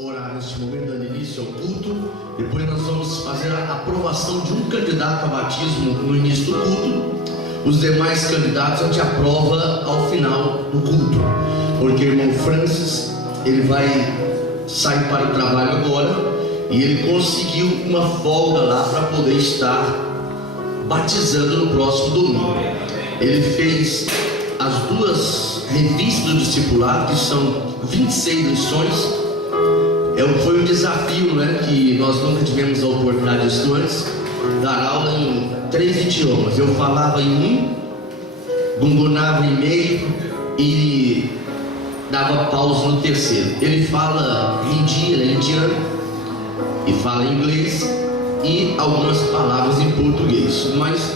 orar neste momento, dando início ao culto. Depois nós vamos fazer a aprovação de um candidato a batismo no início do culto. Os demais candidatos a gente aprova ao final do culto, porque o irmão Francis, ele vai sair para o trabalho agora e ele conseguiu uma folga lá para poder estar batizando no próximo domingo. Ele fez as duas revistas do discipulado, que são 26 lições. Foi um desafio, né, que nós nunca tivemos a oportunidade disso antes, dar aula em 3 idiomas. Eu falava em um, gungunava em meio e dava pausa no terceiro. Ele fala hindi, ele é indiano, e fala inglês e algumas palavras em português. Mas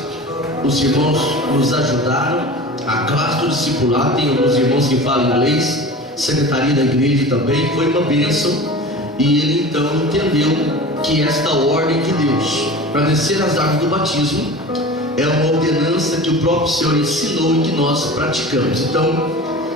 os irmãos nos ajudaram. A classe do discipulado tem alguns irmãos que falam inglês, secretaria da igreja também, foi uma bênção. E ele então entendeu que esta ordem de Deus para descer as águas do batismo é uma ordenança que o próprio Senhor ensinou e que nós praticamos. Então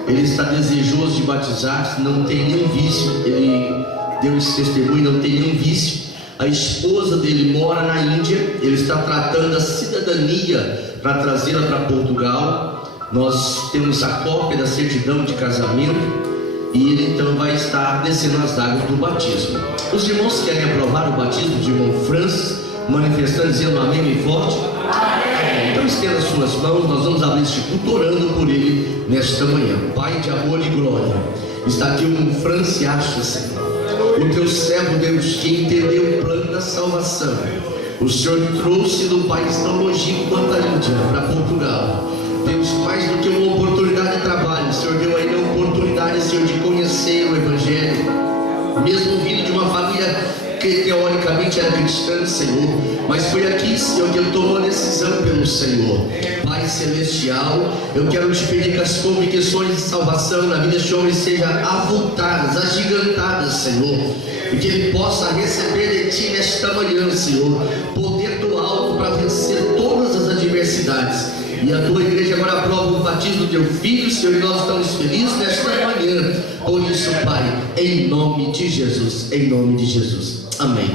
ele está desejoso de batizar, não tem nenhum vício. Ele deu esse testemunho, não tem nenhum vício. A esposa dele mora na Índia, ele está tratando a cidadania para trazê-la para Portugal. Nós temos a cópia da certidão de casamento e ele então vai estar descendo as águas do batismo. Os irmãos querem aprovar o batismo de irmão Francis, manifestando, dizendo amém bem forte? Amém. Então estenda as suas mãos, nós vamos abrir este culto orando por ele nesta manhã. Pai de amor e glória, está aqui o irmão Francis, acha, Senhor, o teu servo Deus, que entendeu o plano da salvação. O Senhor trouxe do país tão longínquo quanto a Índia para Portugal. Deus, mais do que uma oportunidade de trabalho, o Senhor deu a ele a oportunidade, Senhor, de conhecer o Evangelho, mesmo vindo de uma família que teoricamente era cristã, Senhor, mas foi aqui, Senhor, que ele tomou a decisão pelo Senhor. Pai Celestial, eu quero te pedir que as convicções de salvação na vida deste homem sejam avultadas, agigantadas, Senhor, e que ele possa receber de Ti nesta manhã, Senhor, poder do alto para vencer todas as adversidades. E a tua igreja agora aprova o batismo do teu filho, Senhor, e nós estamos felizes nesta manhã. Por isso, Pai, em nome de Jesus, em nome de Jesus. Amém.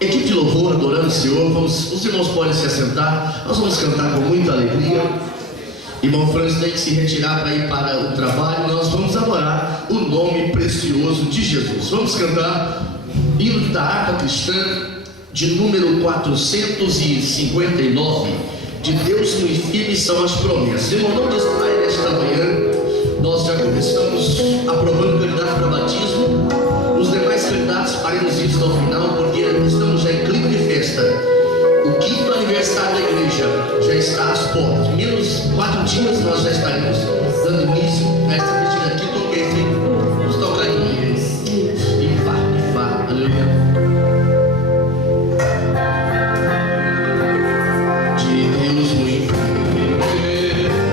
Equipe de louvor, adorando o Senhor. Os irmãos podem se assentar. Nós vamos cantar com muita alegria. Irmão Francis tem que se retirar para ir para o trabalho. Nós vamos adorar o nome precioso de Jesus. Vamos cantar hino da harpa cristã, de número 459, de Deus muito firme são as promessas. Irmão, não distraia nesta manhã. Nós já começamos aprovando o candidato para batismo. Os demais candidatos faremos isso no final, porque estamos já em clima de festa. O 5º aniversário da igreja já está às portas. Menos 4 dias nós já estaremos dando início a esta medida aqui. Toquei, vamos tocar em Ifá, aleluia.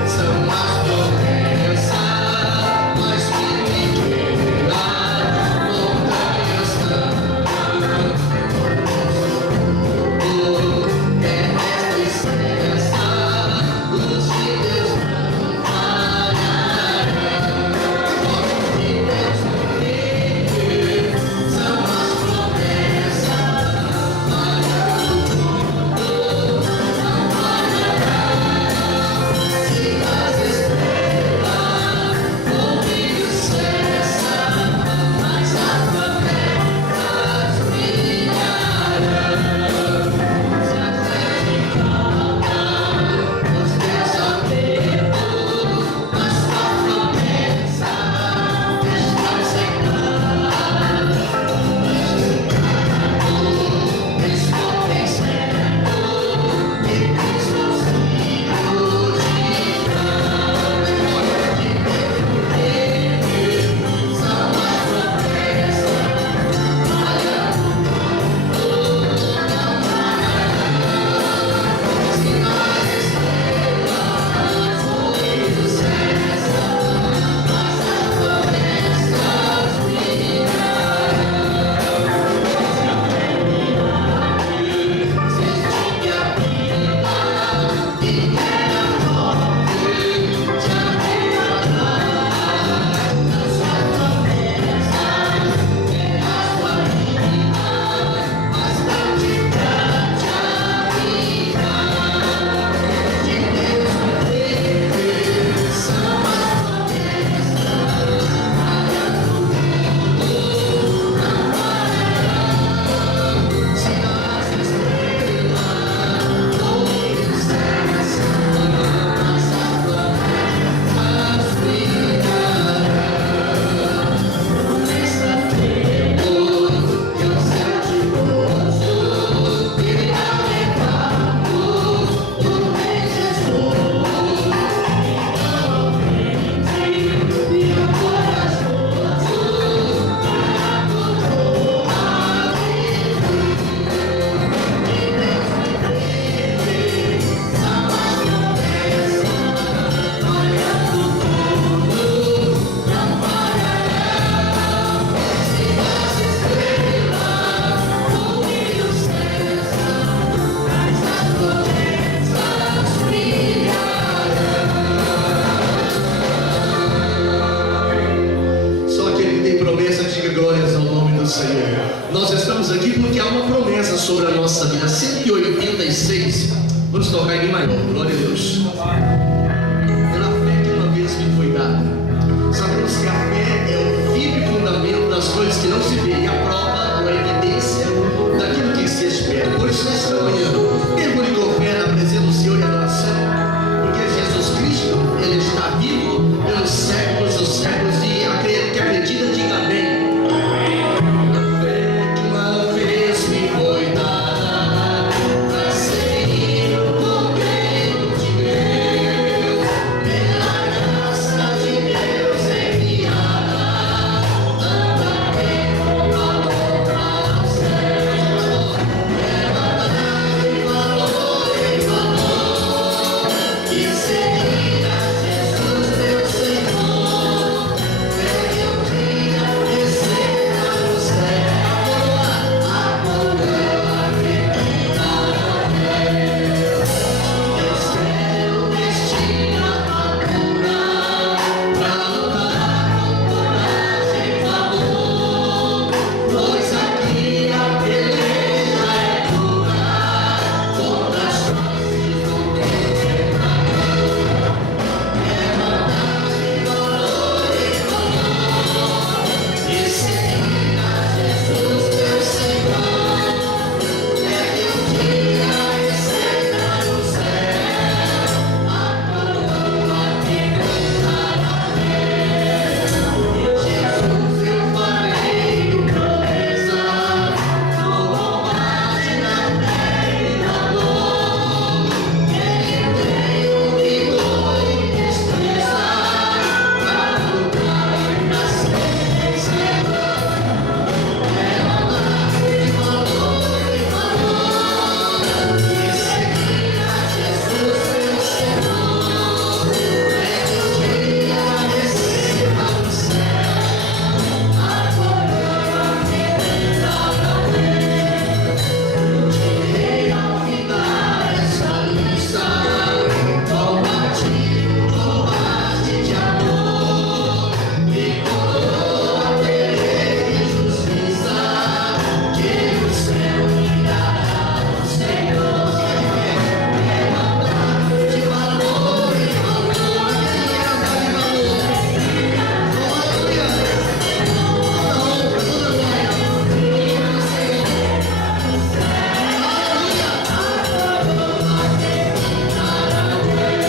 São as promessas, mas que me quebrar. Senhor. Nós estamos aqui porque há uma promessa sobre a nossa vida. 186. Vamos tocar em maior. Glória a Deus. Pela fé que uma vez me foi dada. Sabemos que a fé é o firme fundamento das coisas que não se vê e a prova ou a evidência daquilo que se espera. Por isso, nesta manhã, mergulhe com fé na presença do Senhor e adoração, porque Jesus Cristo, Ele está vivo pelos séculos dos séculos, e aquele que acredita, diga amém. A fé que uma vez me foi dada, para seguir o caminho de Deus, pela graça de Deus enviada, andarei com valor para o céu, levantar de valor em valor, e seguir a Jesus meu Senhor, até que um dia descerá no céu a coroa que me dará Deus. Espero o destino a procura, pra lutar com coragem e valor, pois aqui a peleja é dura, contra as chances do tempo levantar de valor em valor, e seguir a Jesus meu Senhor, até que um dia receba no céu a coroa que me dará Deus. Jesus, eu farei promessa, no combate, na fé e na dor, tenho vigor e destreza, pra lutar e pra ser vencedor, levantar de valor em valor, e seguir a Jesus meu Senhor, até que um dia receba no céu a coroa que me dará Deus. Eu tirei ao final essa lista, combati o combate de amor, e coroa terei de justiça, que o céu me dará o Senhor. Levantar de valor em valor, levantar de valor. Aleluia. Toda honra, toda glória.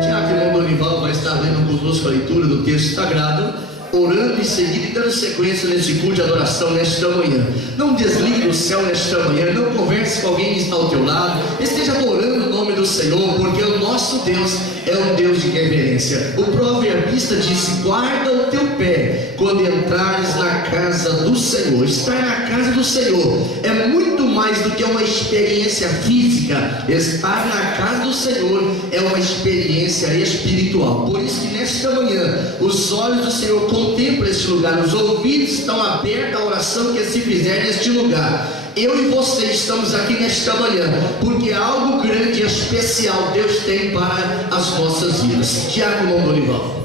Tiago irmão Dorival vai estar lendo conosco a leitura do texto sagrado, orando em seguida e dando sequência nesse culto de adoração nesta manhã. Não desligue do céu nesta manhã, não converse com alguém que está ao teu lado, esteja adorando o nome do Senhor, porque o nosso Deus é um Deus de reverência. O proverbista disse: guarda o teu pé quando entrares na casa do Senhor. Estar na casa do Senhor é muito mais do que uma experiência física. Estar na casa do Senhor é uma experiência espiritual. Por isso que nesta manhã os olhos do Senhor contemplam este lugar, os ouvidos estão abertos à oração que se fizer neste lugar. Eu e você estamos aqui nesta manhã porque algo grande e especial Deus tem para as nossas vidas. Tiago Dorival.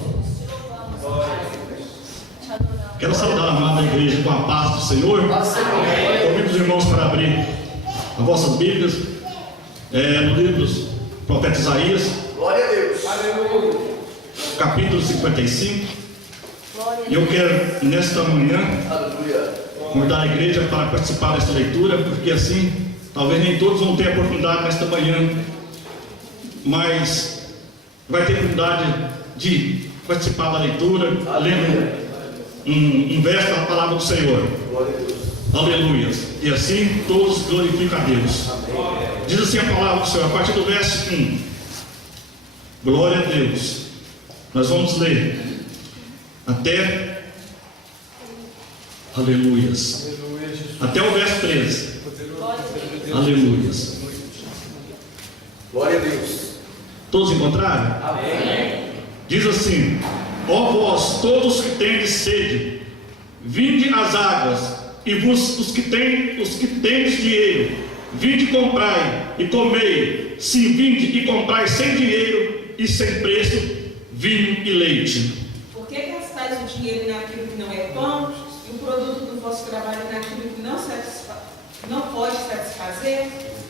Quero saudar a amada igreja com a paz do Senhor. Convido os irmãos para abrir as vossas Bíblias no livro do profeta Isaías. Glória a Deus. Aleluia. Capítulo 55. E eu quero nesta manhã convidar a igreja para participar desta leitura, porque assim talvez nem todos vão ter a oportunidade nesta manhã, mas vai ter oportunidade de participar da leitura, lendo um verso da palavra do Senhor. Aleluia. E assim todos glorificam a Deus. Diz assim a palavra do Senhor, a partir do verso 1. Glória a Deus. Nós vamos ler até aleluias, até o verso 13. Aleluias. Glória a Deus. Todos encontraram? Amém. Diz assim: ó vós todos que tendes sede, vinde às águas, e vos os que tendes dinheiro, vinde comprai e comei. Sim, vinde e comprai sem dinheiro e sem preço vinho e leite. Por que gastar gastais o dinheiro naquilo que não é pão, e o produto do vosso trabalho naquilo que não pode satisfazer?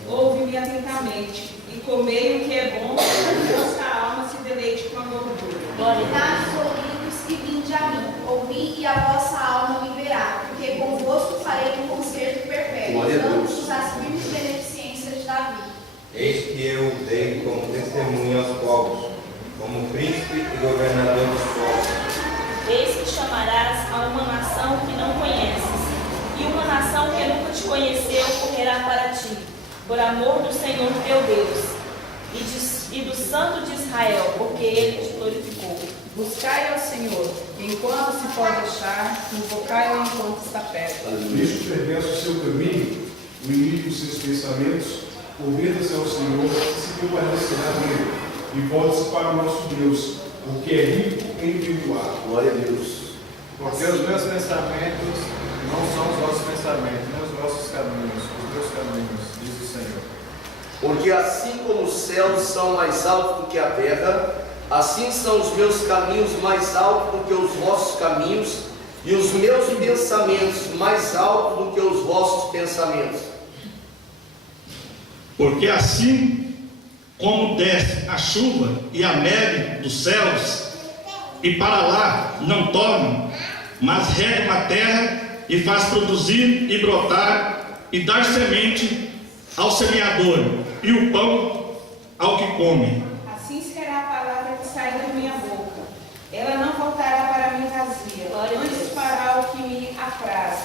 Ouve-me atentamente, e comei o que é bom, e vossa alma se deleite com a gordura. Dai os ouvidos e vinde a mim, ouvi e a vossa alma me verá, porque convosco farei um concerto perpétuo, dando-vos as firmes beneficências de Davi. Eis que eu o dei como testemunha aos povos, como príncipe e governador dos povos. Eis que chamarás a uma nação que não conheces, e uma nação que nunca te conheceu correrá para ti, por amor do Senhor teu Deus, e do Santo de Israel, porque ele te glorificou. Buscai ao Senhor, enquanto se pode achar, invocai-o enquanto está perto. Visto perverso o seu caminho, o inimigo os seus pensamentos, converta-se ao Senhor e se compadecerá dele, e volte-se para o nosso Deus, porque é rico em perdoar. Glória a Deus. Porque os meus pensamentos não são os vossos pensamentos, nem os vossos caminhos, os meus caminhos, diz o Senhor. Porque assim como os céus são mais altos do que a terra, assim são os meus caminhos mais altos do que os vossos caminhos, e os meus pensamentos mais altos do que os vossos pensamentos. Porque assim como desce a chuva e a neve dos céus, e para lá não tornam, mas regam a terra e faz produzir e brotar, e dar semente ao semeador, e o pão ao que come. Assim será a palavra que sai da minha boca. Ela não voltará para mim vazia, antes fará o que me apraz,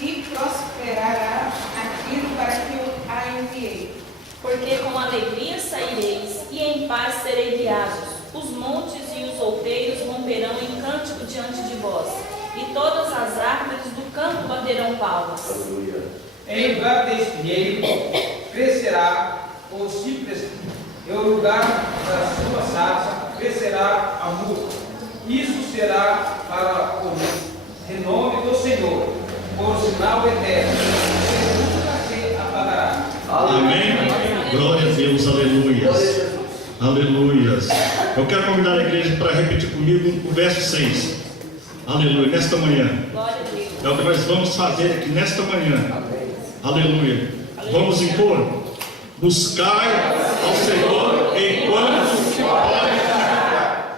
e prosperará aquilo para que eu a enviei. Porque com alegria saireis, e em paz sereis guiados. Os montes e os outeiros romperão em cântico diante de vós, e todas as árvores do campo baterão palmas. Em lugar de espinheiro crescerá o cipres, e o lugar da sua sarça crescerá a murta. Isso será para o renome do Senhor, por sinal eterno, que nunca se apagará. Amém? Glória a Deus, aleluias. Aleluias. Eu quero convidar a igreja para repetir comigo o verso 6. Aleluia. Nesta manhã. Glória a Deus. É o que nós vamos fazer aqui nesta manhã. Aleluia. Vamos impor. Buscai ao Senhor enquanto se pode,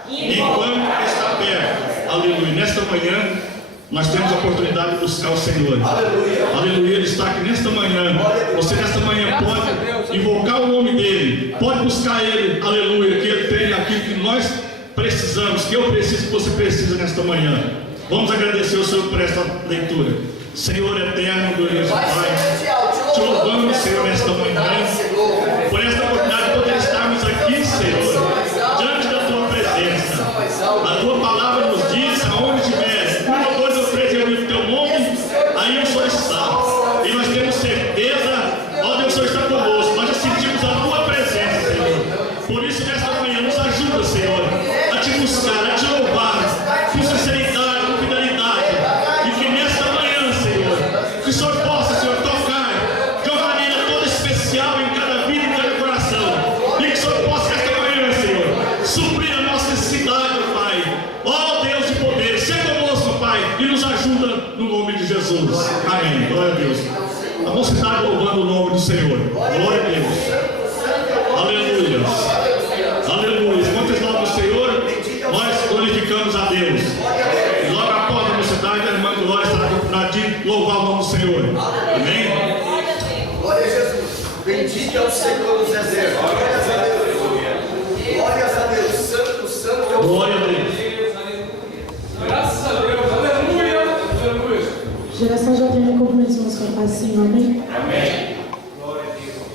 enquanto está perto. Aleluia. Nesta manhã nós temos a oportunidade de buscar o Senhor. Aleluia. Ele está aqui nesta manhã. Você nesta manhã pode invocar o nome dele. Pode buscar ele. Aleluia. Que ele tem aquilo que nós precisamos, que eu preciso, que você precisa nesta manhã. Vamos agradecer ao Senhor por esta leitura. Senhor eterno, glorioso Pai, te louvamos, Senhor, nesta manhã, por esta oportunidade de poder estarmos aqui, Senhor, diante da tua presença. A tua palavra nos diz: aonde tiver uma coisa ou três reunidos no teu nome, aí o Senhor está. E nós temos certeza, ó Deus, o Senhor está conosco. Nós já sentimos a tua presença, Senhor. Por isso, nesta manhã, nos ajuda, Senhor, a te buscar, a te louvar, com sinceridade, com fidelidade. E que nesta manhã, Senhor, que o Senhor possa, Senhor, tocar de uma maneira toda especial em cada vida e em cada coração. E que o Senhor possa, nesta manhã, Senhor, suprir a nossa necessidade, Pai. Ó Deus de poder, seja conosco, Pai, e nos ajuda no nome de Jesus. Amém. Glória a Deus. A mocidade louvando o nome do Senhor. Glória a Deus. Aleluia. Aleluia. Quando vocês louvam o Senhor, nós glorificamos a Deus. E logo após a mocidade, a irmã Glória estará para de louvar o nome do Senhor. Amém? Glória a Jesus. Bendito é o Senhor dos exércitos. Glórias a Deus. Glórias a Deus. Santo, santo é o Glória a Deus. Graças a Deus, aleluia, aleluia. Geração JM, comprometemos com a paz do Senhor, amém? Amém. Glória a Jesus.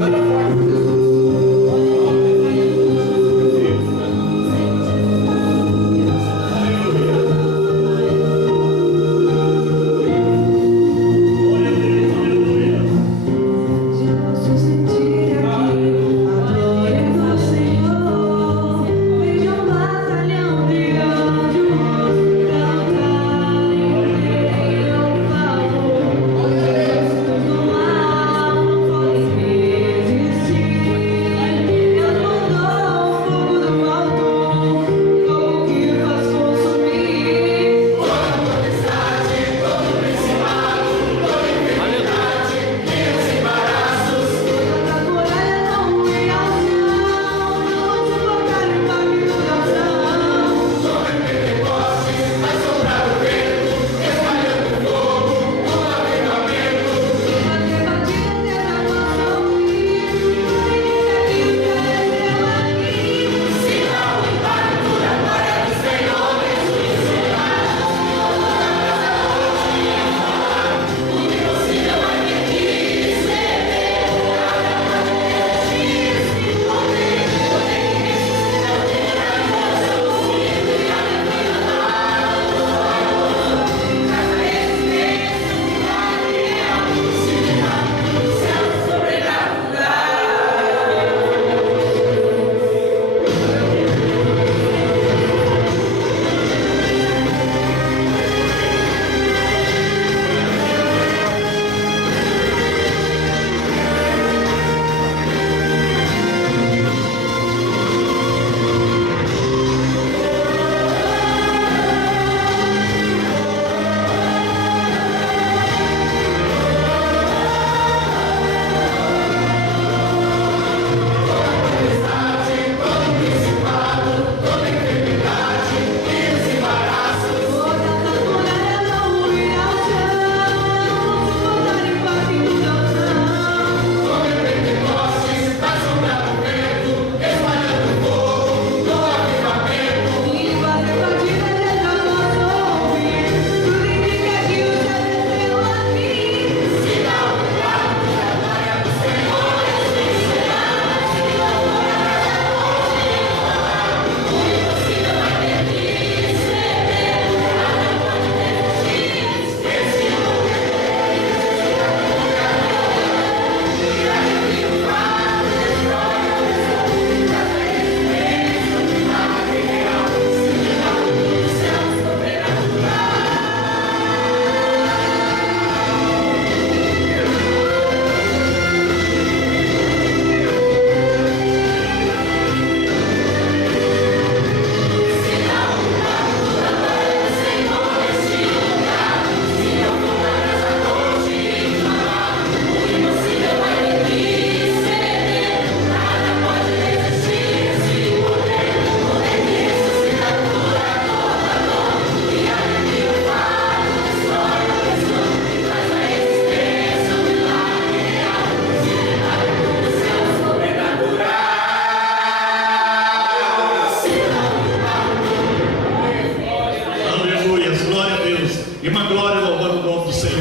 Canta forte. Glória a Deus. Aleluia. Se sentir aqui,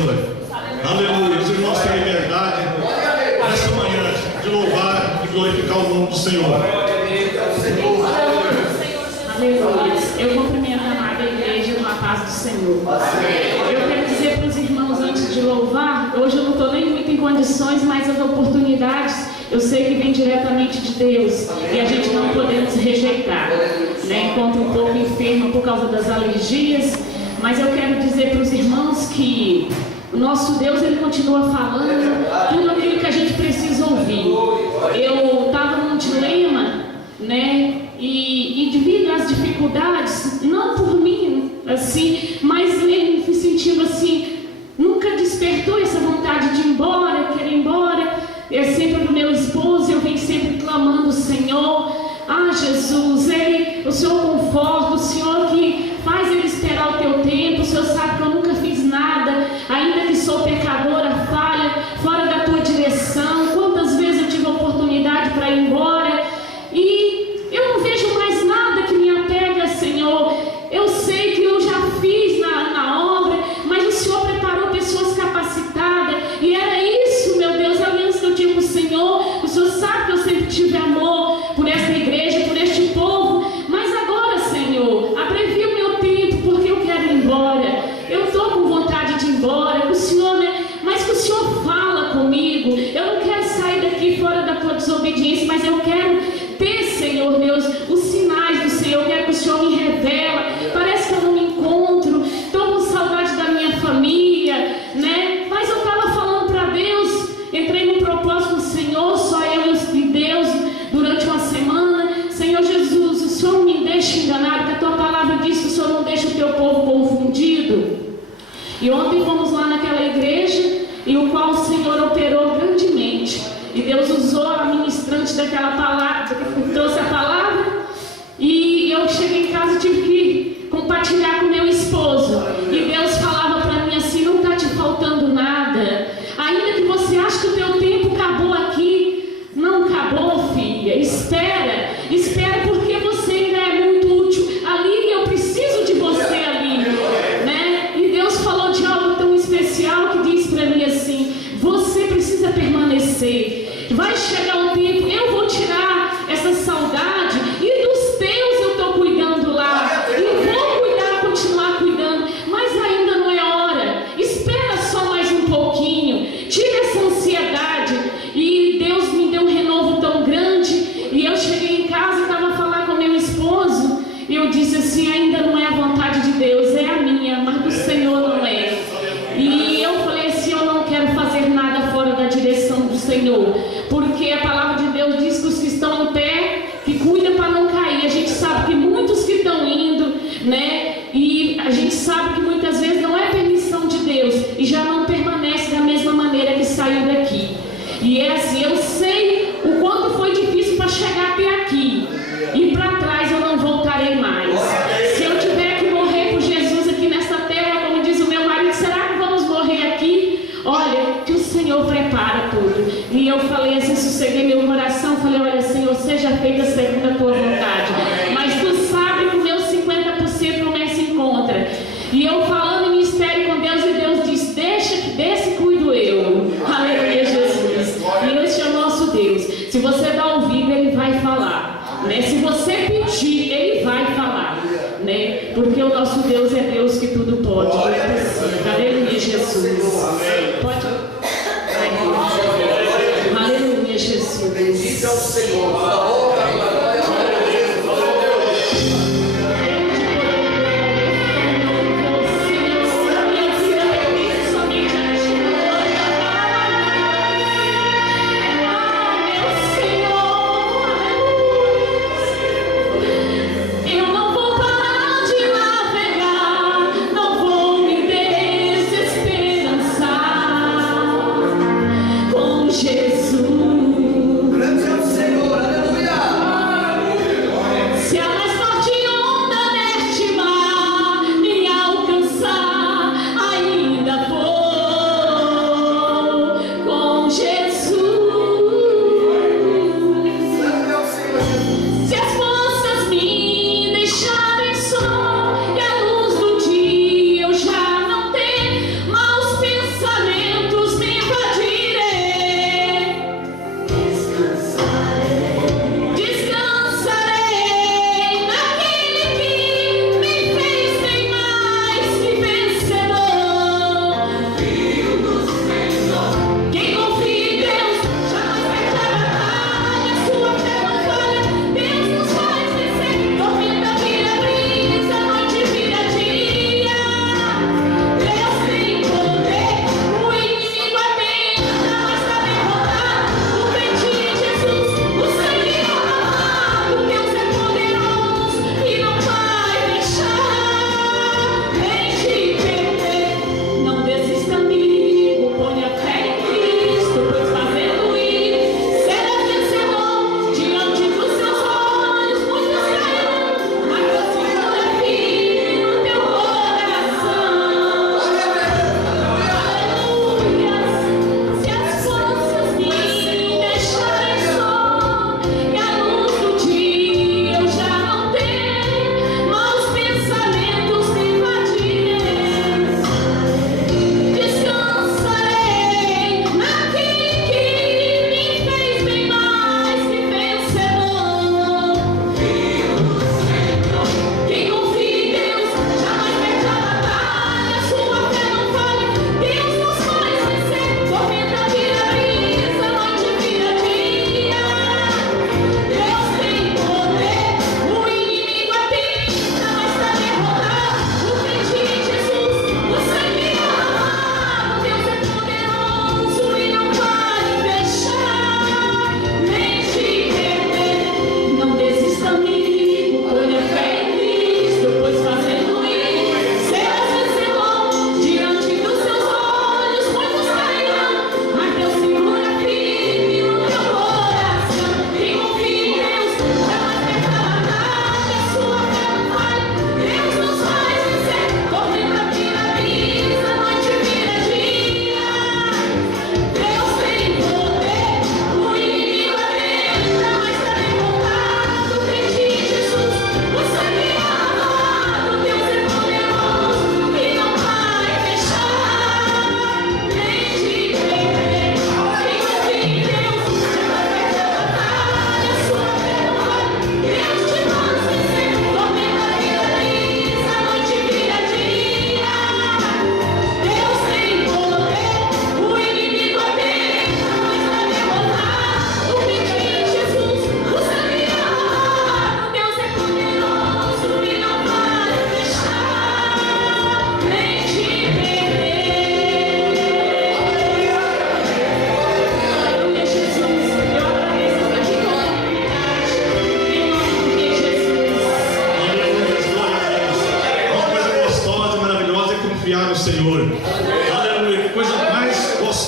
Senhor. Aleluia. Os irmãos têm liberdade nesta manhã de louvar e glorificar o nome do Senhor. Aleluia. Eu cumprimento a amada igreja com a paz do Senhor. Eu quero dizer para os irmãos antes de louvar, hoje eu não estou nem muito em condições, mas as oportunidades eu sei que vem diretamente de Deus e a gente não podemos rejeitar, né? Encontro um pouco enferma por causa das alergias, mas eu quero dizer para os irmãos que o nosso Deus, ele continua falando tudo aquilo que a gente precisa ouvir. Eu estava num dilema, né? E devido às dificuldades, não por mim, assim, mas ele me sentindo assim, nunca despertou essa vontade de ir embora, querer ir embora. É sempre do meu esposo, eu venho sempre clamando: Senhor, Jesus, o Senhor conforta, o Senhor que faz ele esperar o teu tempo. O Senhor sabe que eu nunca fiz nada, ainda que sou pecadora, falha, fora da tua direção. Quantas vezes eu tive a oportunidade para ir embora e eu não vejo mais nada que me apega, Senhor. Eu sei que eu já fiz na obra, mas o Senhor preparou pessoas capacitadas e era isso, meu Deus, a aliança que eu tinha com o Senhor. O Senhor sabe que eu sempre tive amor por essa igreja, por este povo, mas agora, Senhor, abrevia o meu tempo, porque eu quero ir embora. Eu estou com vontade de ir embora, que o Senhor, né? Mas que o Senhor fala comigo. Eu não quero sair daqui fora da tua desobediência, mas eu quero ter, Senhor Deus, os sinais do Senhor. Eu quero que o Senhor me revela. Parece que eu não me encontro, estou com saudade da minha família, né? Mas eu estava falando para Deus, entrei num propósito do Senhor, só eu e Deus, durante uma semana. Senhor Jesus, o Senhor não me deixa enganado, que a tua palavra diz que o Senhor não deixa o teu povo confundido. E ontem fomos lá naquela igreja, em o qual o Senhor operou grandemente. E Deus usou a ministrante daquela palavra, que trouxe a palavra. E eu cheguei em casa e tive que compartilhar com meu esposo. E Deus falava para mim assim: não está te faltando nada. Ainda que você ache que o teu tempo acabou aqui, não acabou, filha. Espera, porque você ainda é muito útil ali e eu preciso de você ali, né? E Deus falou de algo tão especial que diz para mim assim: você precisa permanecer. Vai chegar um tempo, eu vou tirar essa saudade e dos teus eu estou cuidando lá. E vou cuidar, continuar cuidando, mas ainda não é hora. Espera só mais um pouquinho. Tira essa ansiedade. E Deus me deu um renovo tão grande. E eu cheguei em casa e estava a falar com meu esposo. E eu disse assim: ainda não é a vontade de Deus, é a minha, mas do Senhor não é. E eu falei assim: eu não quero fazer nada fora da direção do Senhor, porque a palavra de Deus diz que os que estão em pé, que cuida para não cair. A gente sabe que muitos que estão indo, né? E a gente sabe que muitas vezes não é permissão de Deus e já não permanece da mesma maneira que saiu daqui. E é assim, eu sei o quanto foi difícil para chegar até aqui. E para trás eu não voltarei mais. Se eu tiver que morrer por Jesus aqui nesta terra, como diz o meu marido, será que vamos morrer aqui? Olha, que o Senhor prepara tudo. E eu falei assim, sosseguei meu coração, falei: olha, Senhor, seja feita segundo a tua vontade. Mas tu sabe que o meu 50% como é que se encontra. E eu falando em mistério com Deus, e Deus diz: deixa que desse cuido eu. Aleluia, Jesus. E este é o nosso Deus. Se você dá ouvido, Ele vai falar, né? Se você pedir, Ele vai falar, né? Porque o nosso Deus é Deus que tudo pode. Aleluia, Jesus. Pode. Aleluia, Jesus. Bendito é o Senhor. Jesus. Grande é o Senhor, aleluia.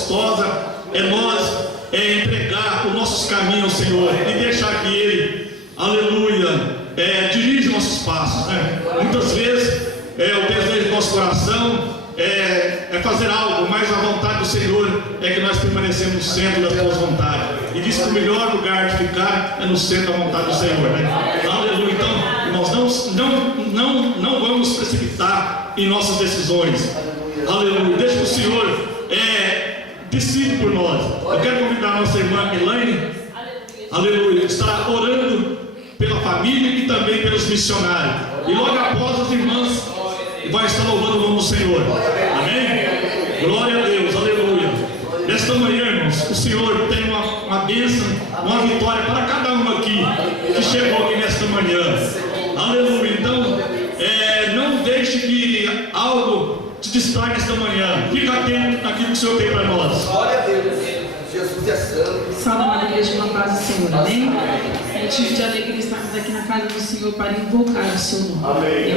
gostosa é nós entregar os nossos caminhos ao Senhor e deixar que Ele, aleluia, dirige nossos passos, né? Muitas vezes o desejo do nosso coração é fazer algo, mas a vontade do Senhor é que nós permanecemos no centro das suas vontades. E diz que o melhor lugar de ficar é no centro da vontade do Senhor, né? Aleluia. Então, irmãos, não vamos precipitar em nossas decisões. Aleluia. Deixa que o Senhor decide por nós. Eu quero convidar a nossa irmã Elaine, aleluia, está orando pela família e também pelos missionários. E logo após as irmãs vai estar louvando o nome do Senhor. Amém? Glória a Deus, aleluia. Nesta manhã, irmãos, o Senhor tem uma bênção, uma vitória para cada um aqui que chegou aqui nesta manhã. Aleluia. Então, não deixe que algo te distraia nesta manhã. Fica atento naquilo que o Senhor tem para nós. Glória a Deus. Jesus é santo. Salve a igreja, uma paz do Senhor, amém? É motivo de alegria estarmos aqui na casa do Senhor para invocar o seu nome. Amém.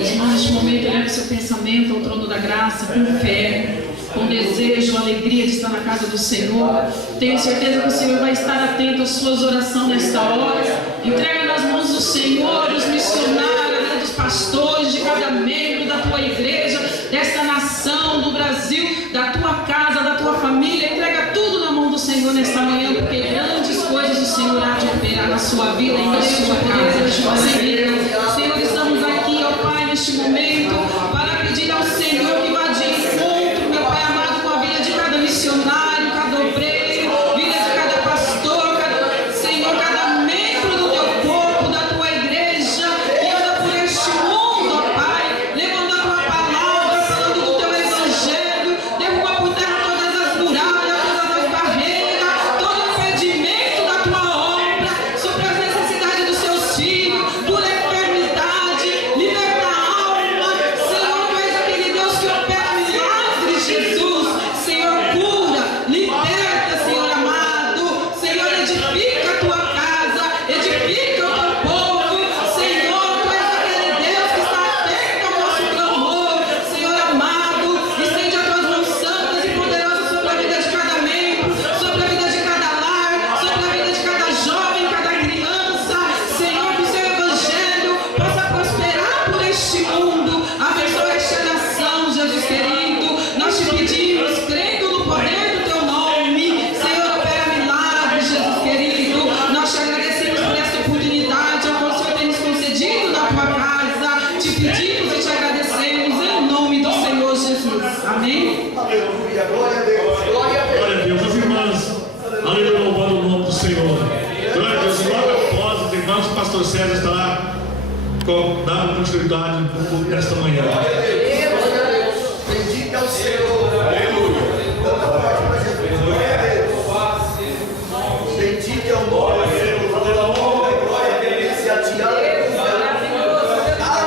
Irmãos, neste momento, eleve seu pensamento ao trono da graça, com fé, com desejo, alegria de estar na casa do Senhor. Tenho certeza que o Senhor vai estar atento às suas orações nesta hora. Entrega nas mãos do Senhor, dos missionários, dos pastores, de cada membro da tua igreja, desta nação, do Brasil, da tua casa, da tua família. Entrega tudo na mão do Senhor nesta manhã, porque grandes coisas o Senhor há de operar na sua vida, na sua casa, na sua vida. Senhor, estamos aqui, ó Pai, neste momento, para pedir ao Senhor que vá de encontro, meu Pai amado, com a vida de cada missionário, cada obreiro, vida de cada pastor, Senhor, cada membro do teu corpo, da tua igreja, que anda por este mundo, ó Pai, levando a tua palavra, falando do teu evangelho, derruba por terra todas as muralhas, todas as barreiras, todo impedimento da tua obra, sobre as necessidades dos seus filhos, cura a enfermidade, liberta a alma. Senhor, tu és aquele Deus que opera milagres, Jesus. Senhor, cura, liberta, Senhor amado. Senhor, edifica a tua casa, edifica o teu povo. Senhor, tu és aquele Deus que está atento ao nosso clamor. Senhor amado, estende as tuas mãos santas e poderosas sobre a vida de cada membro, sobre a vida de cada lar, sobre a vida de cada jovem, cada criança. Senhor, que o seu evangelho possa prosperar por este mundo. Abençoa esta nação, Jesus querido. Nós te pedimos, crendo no poder do teu nome. Senhor, opera milagres, Jesus querido. Nós te agradecemos por essa oportunidade, ao qual o Senhor tem nos concedido na tua casa. Te pedimos e te agradecemos em nome do Senhor Jesus. Amém? Aleluia. Glória a Deus. Glória a Deus. Glória a Deus. As irmãs, aleluia, louvando o nome do Senhor. Glória a Deus. Logo após as irmãs, o pastor César estará dando continuidade no culto desta manhã. Glória a Deus. Bendito é o Senhor. Aleluia. Canta forte para Jesus. Glória a Deus. Bendito é o nome do Senhor. Glória a Deus. E a ti, aleluia. Glória a Deus. Glória a Deus.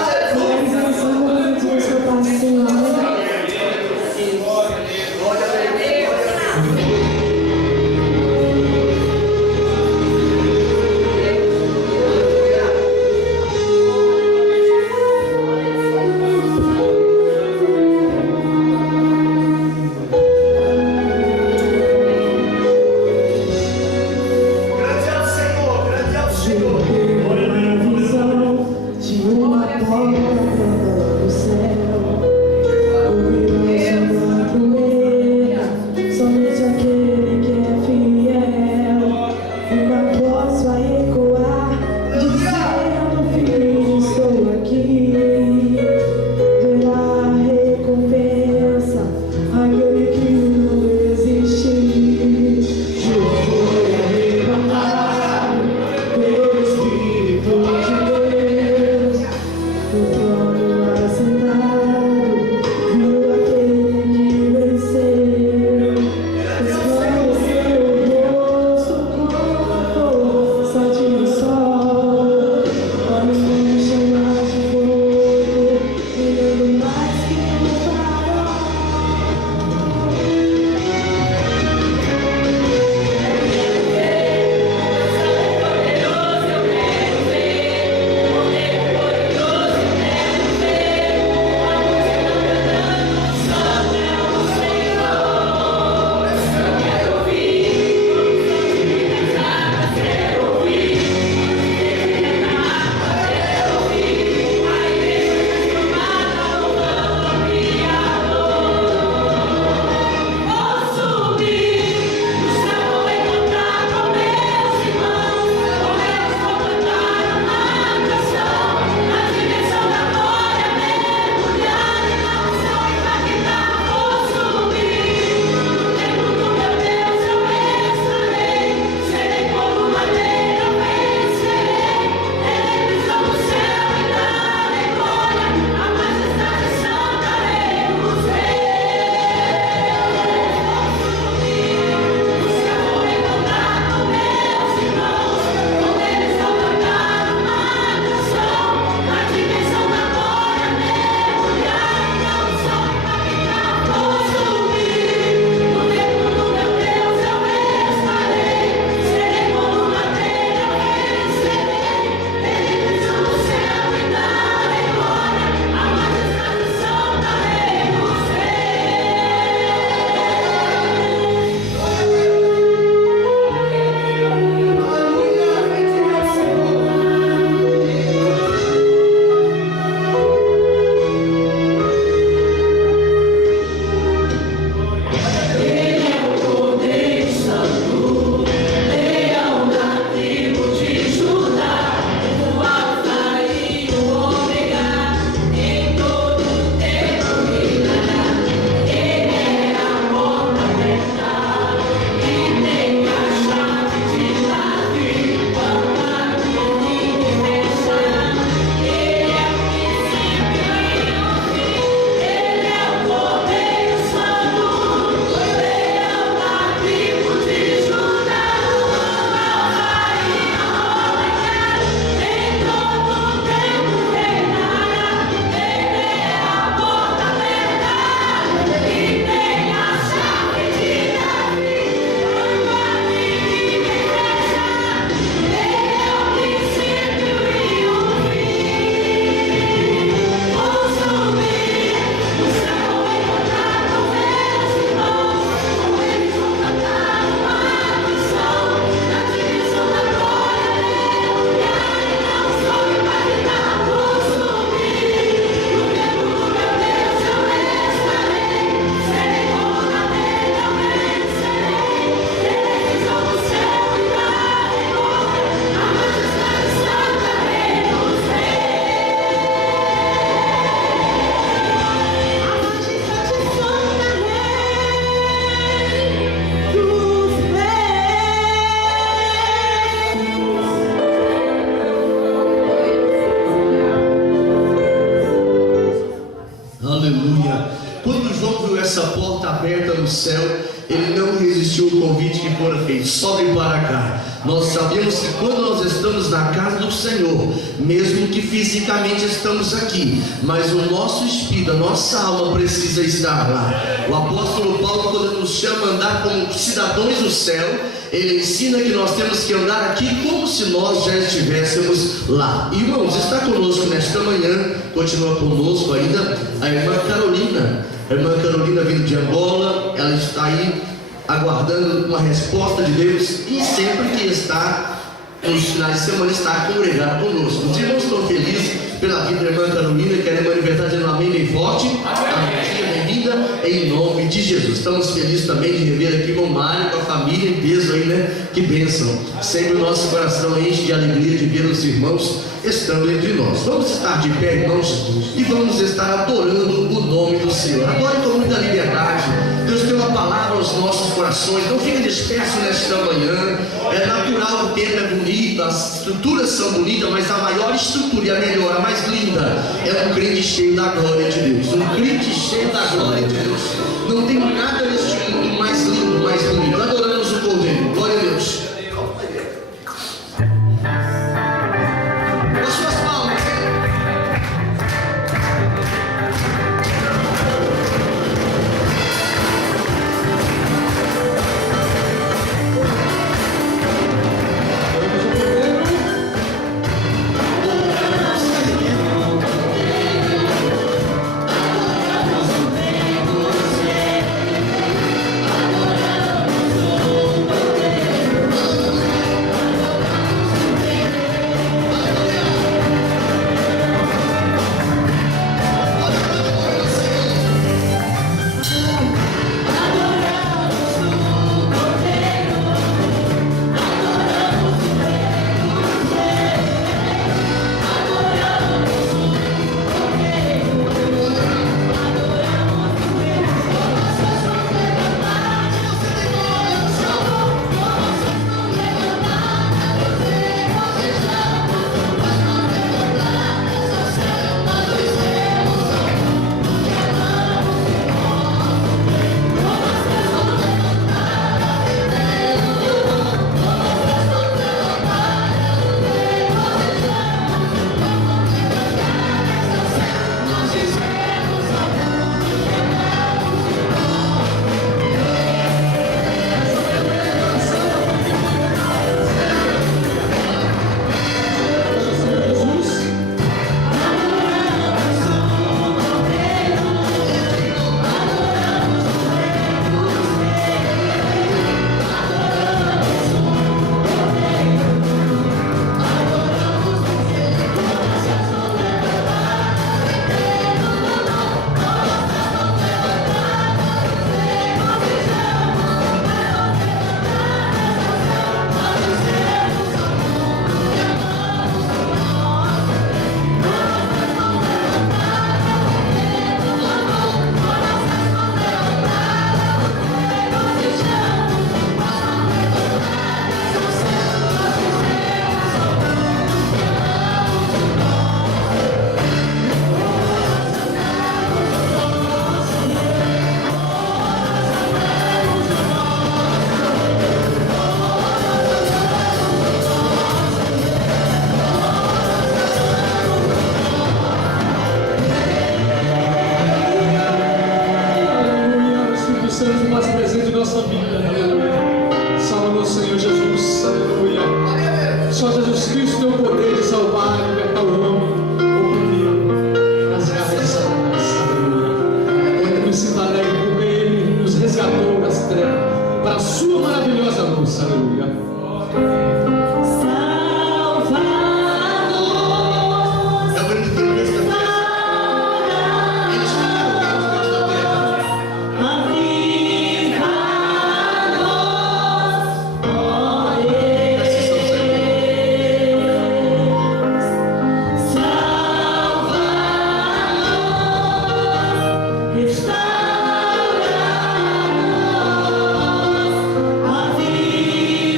pelo céu, ele não resistiu ao convite que fora feito: sobe para cá. Nós sabemos que quando nós estamos na casa do Senhor, mesmo que fisicamente estamos aqui, mas o nosso espírito, a nossa alma precisa estar lá. O apóstolo Paulo, quando nos chama a andar como cidadãos do céu, ele ensina que nós temos que andar aqui como se nós já estivéssemos lá. Irmãos, está conosco nesta manhã, continua conosco ainda a irmã Carolina. A irmã Carolina vindo de Angola, ela está aí aguardando uma resposta de Deus, e sempre que está nos finais de semana está a congregar conosco. Os irmãos estão felizes pela vida da irmã Carolina, querem manifestar dizendo um amém bem forte. Amém. Bem-vinda em nome de Jesus. Estamos felizes também de rever aqui o irmão Mário com a família em peso aí, né? Que bênção. Sempre o nosso coração enche de alegria de ver os irmãos estando entre nós. Vamos estar de pé, irmãos, e vamos estar adorando o nome do Senhor. Adore com muita liberdade. Deus tem uma palavra aos nossos corações. Não fique disperso nesta manhã. É natural, o tempo é bonito, as estruturas são bonitas, mas a maior estrutura e a melhor, a mais linda, é um crente cheio da glória de Deus. Um crente cheio da glória de Deus. Não tem nada neste mundo mais lindo, mais bonito. Adoramos o Cordeiro. Glória a Deus.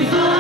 Viva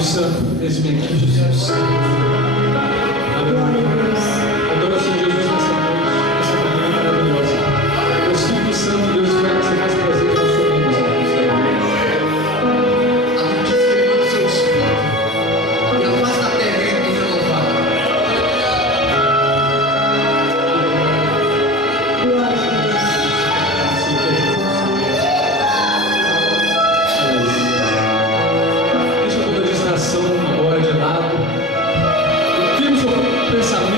Espírito Santo, eis-me aqui, Jesus. Aleluia. Adoração de Jesus nessa noite, nessa manhã maravilhosa. O Espírito Santo, Deus, vai ser mais presente na sua vida. A Bíblia diz que ele manda o seu Espírito e a face da terra é renovada. Deixa toda a distração agora de lado. Tira o seu pensamento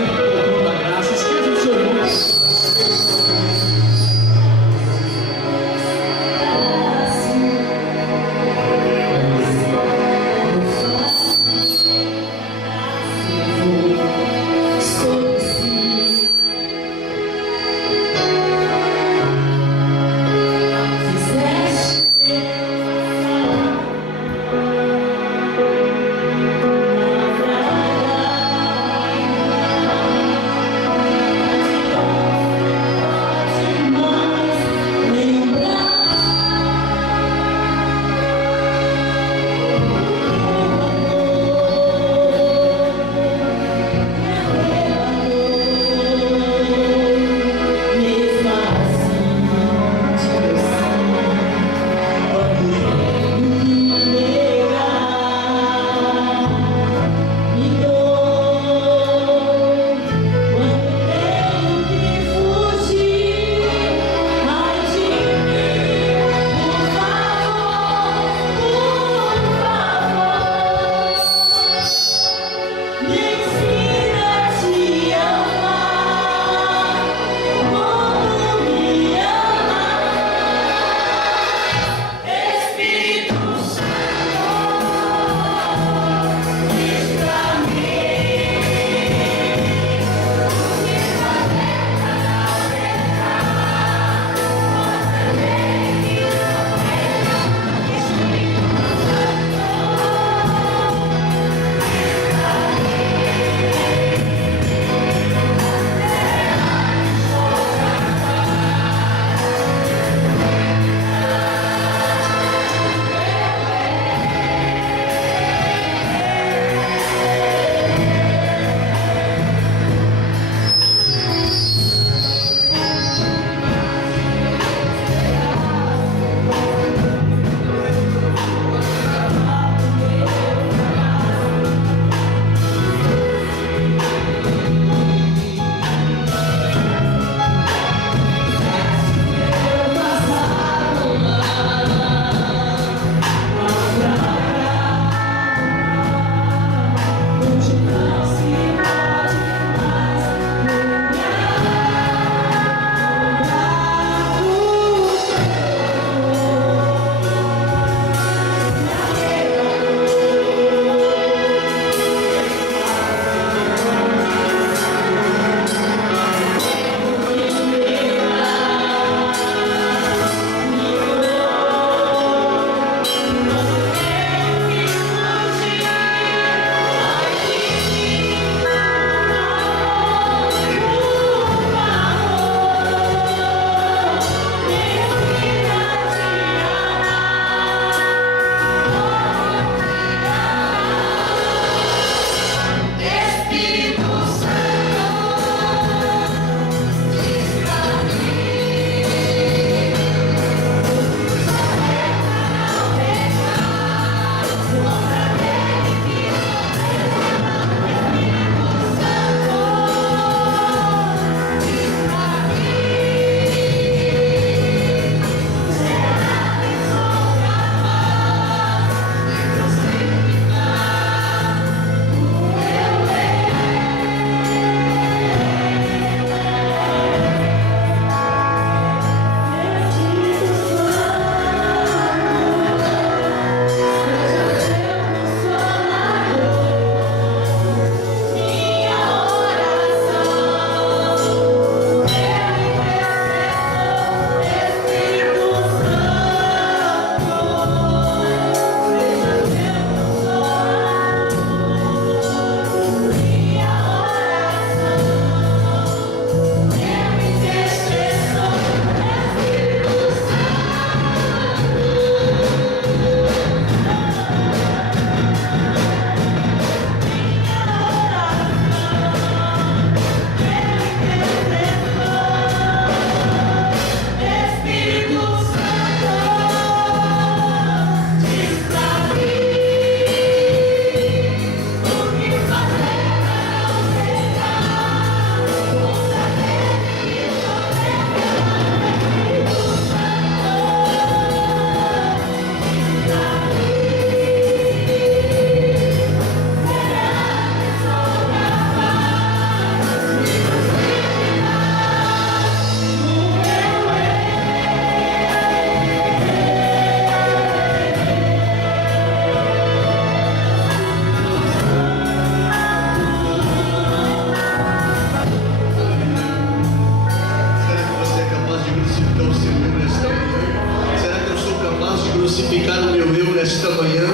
manhã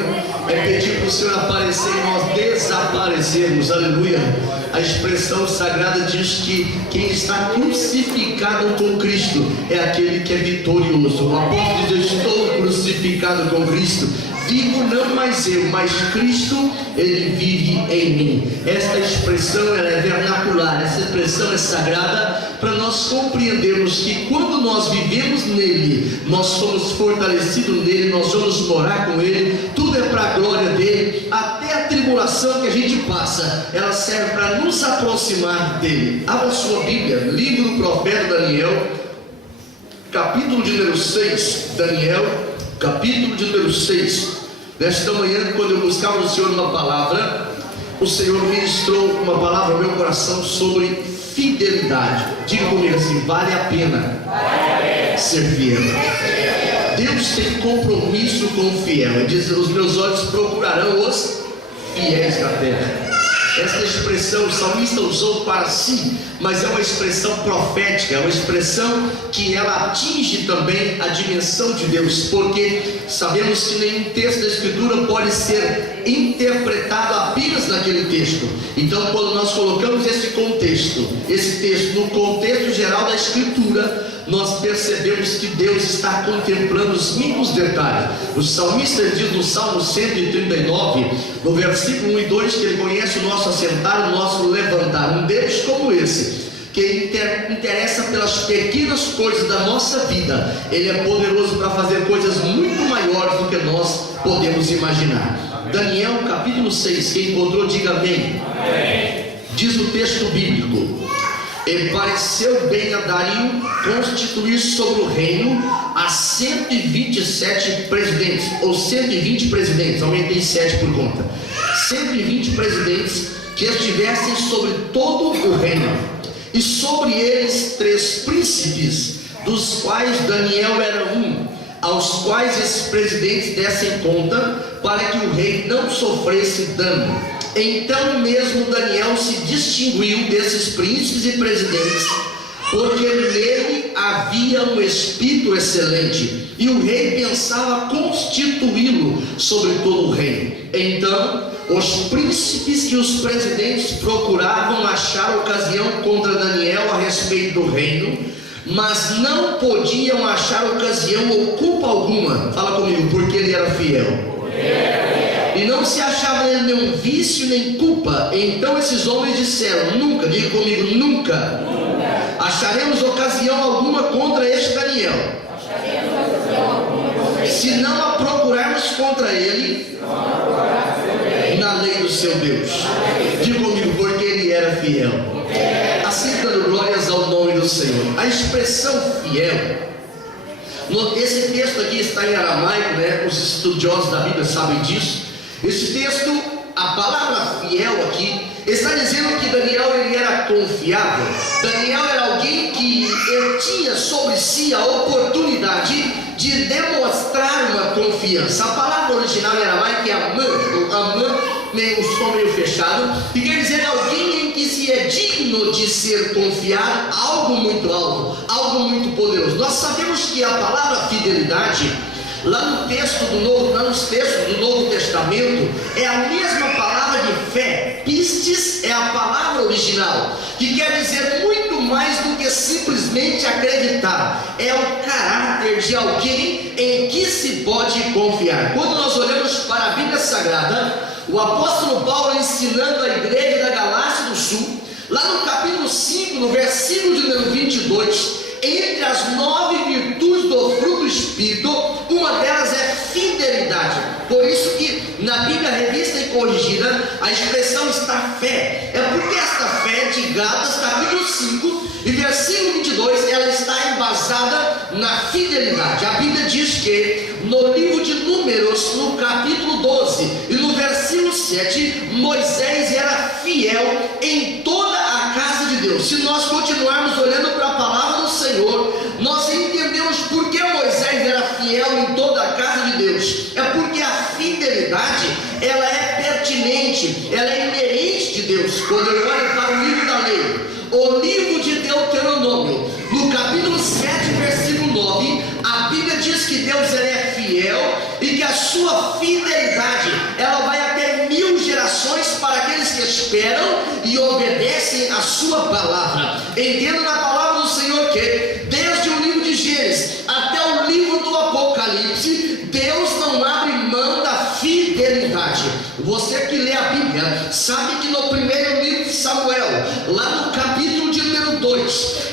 é pedir para o Senhor aparecer e nós desaparecermos, aleluia. A expressão sagrada diz que quem está crucificado com Cristo é aquele que é vitorioso. O apóstolo diz: estou crucificado com Cristo, vivo não mais eu, mas Cristo, Ele vive em mim. Esta expressão ela é vernacular, essa expressão é sagrada para nós compreendermos que quando nós vivemos nele, nós somos fortalecidos nele, nós vamos morar com ele, tudo é para a glória dele. Até a tribulação que a gente passa, ela serve para nos aproximar dele. Abra sua Bíblia, livro do profeta Daniel, capítulo de número 6. Daniel, capítulo de número 6. Nesta manhã, quando eu buscava do Senhor uma palavra, o Senhor ministrou uma palavra ao meu coração sobre fidelidade. Diga comigo assim: vale a pena ser fiel. Deus tem compromisso com o fiel. Ele diz: os meus olhos procurarão os fiéis na terra. Essa expressão o salmista usou para si, mas é uma expressão profética, é uma expressão que ela atinge também a dimensão de Deus, porque sabemos que nenhum texto da Escritura pode ser interpretado apenas naquele texto. Então, quando nós colocamos esse texto no contexto geral da Escritura, nós percebemos que Deus está contemplando os mínimos detalhes. O salmista diz no Salmo 139, no versículo 1 e 2, que ele conhece o nosso assentar, o nosso levantar. Um Deus como esse, que interessa pelas pequenas coisas da nossa vida, Ele é poderoso para fazer coisas muito maiores do que nós podemos imaginar. Daniel capítulo 6, quem encontrou diga amém. Amém. Diz o texto bíblico: e pareceu bem a Dario constituir sobre o reino a 127 presidentes, ou 120 presidentes, aumentei 7 por conta, 120 presidentes que estivessem sobre todo o reino, e sobre eles 3 príncipes, dos quais Daniel era um, aos quais esses presidentes dessem conta, para que o rei não sofresse dano. Então mesmo Daniel se distinguiu desses príncipes e presidentes, porque nele havia um espírito excelente, e o rei pensava constituí-lo sobre todo o reino. Então os príncipes e os presidentes procuravam achar ocasião contra Daniel a respeito do reino, mas não podiam achar ocasião ou culpa alguma. Fala comigo: porque ele era fiel. E não se achava nele nenhum vício nem culpa. Então esses homens disseram: nunca, diga comigo, nunca acharemos ocasião alguma contra este Daniel, se não a procurarmos contra ele na lei do seu Deus. Diga comigo: porque ele era fiel. Assim, dando glórias ao nome do Senhor. A expressão fiel, esse texto aqui está em aramaico, né? Os estudiosos da Bíblia sabem disso. Esse texto, a palavra fiel aqui, está dizendo que Daniel ele era confiável. Daniel era alguém que ele tinha sobre si a oportunidade de demonstrar uma confiança. A palavra original em aramaico é amã, o som meio fechado, e quer dizer alguém em que se é digno de ser confiado, algo muito alto, algo muito poderoso. Nós sabemos que a palavra fidelidade, lá nos textos do Novo Testamento, é a mesma palavra de fé. Pistes é a palavra original, que quer dizer muito mais do que simplesmente acreditar. É o caráter de alguém em que se pode confiar. Quando nós olhamos para a Bíblia Sagrada, o apóstolo Paulo ensinando a igreja da Galácia do Sul, lá no capítulo 5, no versículo de número 22, entre as 9 virtudes do fruto do Espírito, uma delas é fidelidade. Por isso que na Bíblia Revista e Corrigida a expressão está fé. É porque esta fé de Gálatas, capítulo 5 e versículo 22, ela está embasada na fidelidade. A Bíblia diz que no livro de Números, no capítulo 12 e no versículo 7, Moisés era fiel em toda a casa de Deus. Se nós continuarmos olhando para a palavra do Senhor, nós entendemos por que Moisés era fiel em toda a casa de Deus. É porque a fidelidade, ela é pertinente, ela é inerente de Deus. Quando eu olho para o livro da lei, o livro de Deuteronômio, no capítulo 7, versículo 9, a Bíblia diz que Deus ele é fiel e que a sua fidelidade, ela vai até 1000 gerações para aqueles que esperam e obedecem a sua palavra. Entenda na palavra do Senhor que, desde o livro de Gênesis até o livro do Apocalipse, Deus não abre mão da fidelidade. Você que lê a Bíblia sabe que no primeiro livro de Samuel, lá no capítulo de número 2,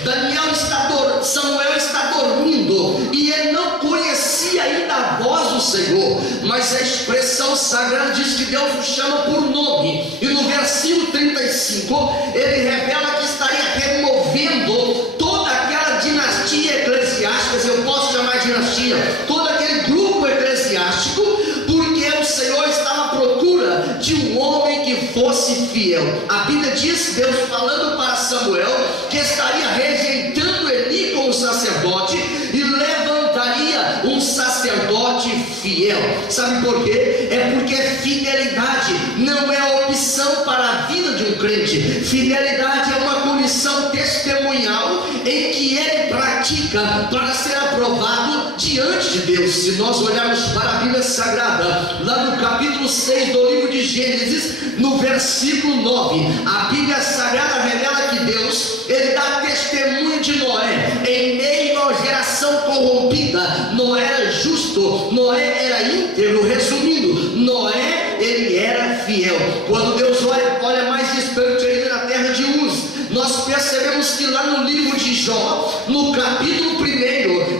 Samuel está dormindo e ele não conhecia ainda a voz do Senhor, mas a expressão sagrada diz que Deus o chama por nome, e no versículo 35 ele revela que estaria removendo toda aquela dinastia eclesiástica, eu posso chamar de dinastia, todo aquele grupo eclesiástico, porque o Senhor estava à procura de um homem que fosse fiel. A Bíblia diz, Deus falando para Samuel, que estaria rejeitando Eli como sacerdote e levantaria um sacerdote fiel. Sabe por quê? É porque fidelidade não é opção para a vida de um crente. Fidelidade é uma condição testemunhal em que ele pratica para ser aprovado diante de Deus. Se nós olharmos para a Bíblia Sagrada, lá no capítulo 6 do livro de Gênesis, no versículo 9, a Bíblia Sagrada revela que Deus, ele dá testemunho de Noé. Em meio a uma geração corrompida, Noé era justo, Noé era íntegro. Resumindo, Noé, ele era fiel. Quando Deus olha mais distante ainda na terra de Uz, nós percebemos que lá no livro de Jó, no capítulo 1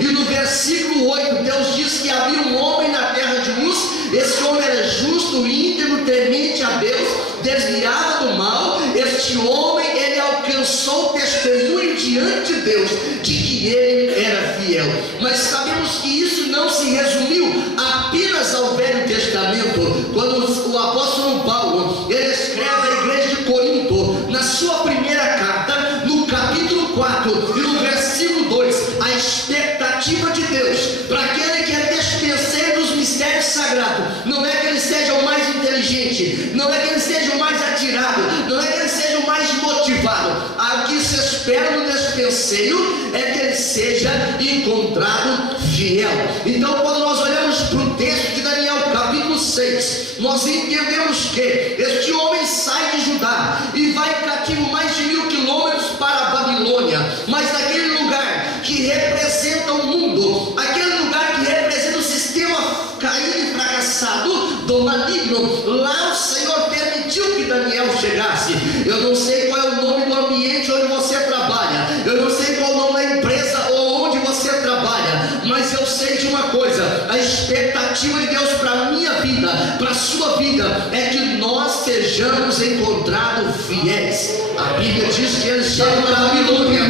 e no versículo 8, Deus diz que havia um homem na terra de Uz. Esse homem era justo, íntegro, temente a Deus, desviado do mal. Este homem, ele alcançou testemunho diante de Deus de que ele era fiel. Mas sabemos que isso não se resumiu apenas ao Velho Testamento. Quando o apóstolo Paulo, ele escreve à igreja de Corinto, na sua primeira carta, no capítulo 4 e no versículo 2, a expectativa de Deus para aquele que é despenseiro dos mistérios sagrados, não é que ele seja o mais inteligente, não é que ele seja o mais atirado, não é que ele seja o mais motivado. O que se espera no despenseiro é que ele seja encontrado fiel. Então, quando nós olhamos para o texto de Daniel, capítulo 6, nós entendemos que este homem sai de Judá e vai cativo mais de 1000 quilômetros para a Babilônia, mas naquele lugar que representa o mundo, aquele lugar que representa o sistema caído e fracassado do maligno, lá o Senhor permitiu que Daniel chegasse. Eu não sei qual é o nome do ambiente onde você trabalha, eu não sei qual é o nome da empresa ou onde você trabalha, mas eu sei de uma coisa: a expectativa de Deus para a minha vida, para a sua vida, é que nós sejamos encontrados fiéis. A Bíblia diz que eles chamam para Babilônia,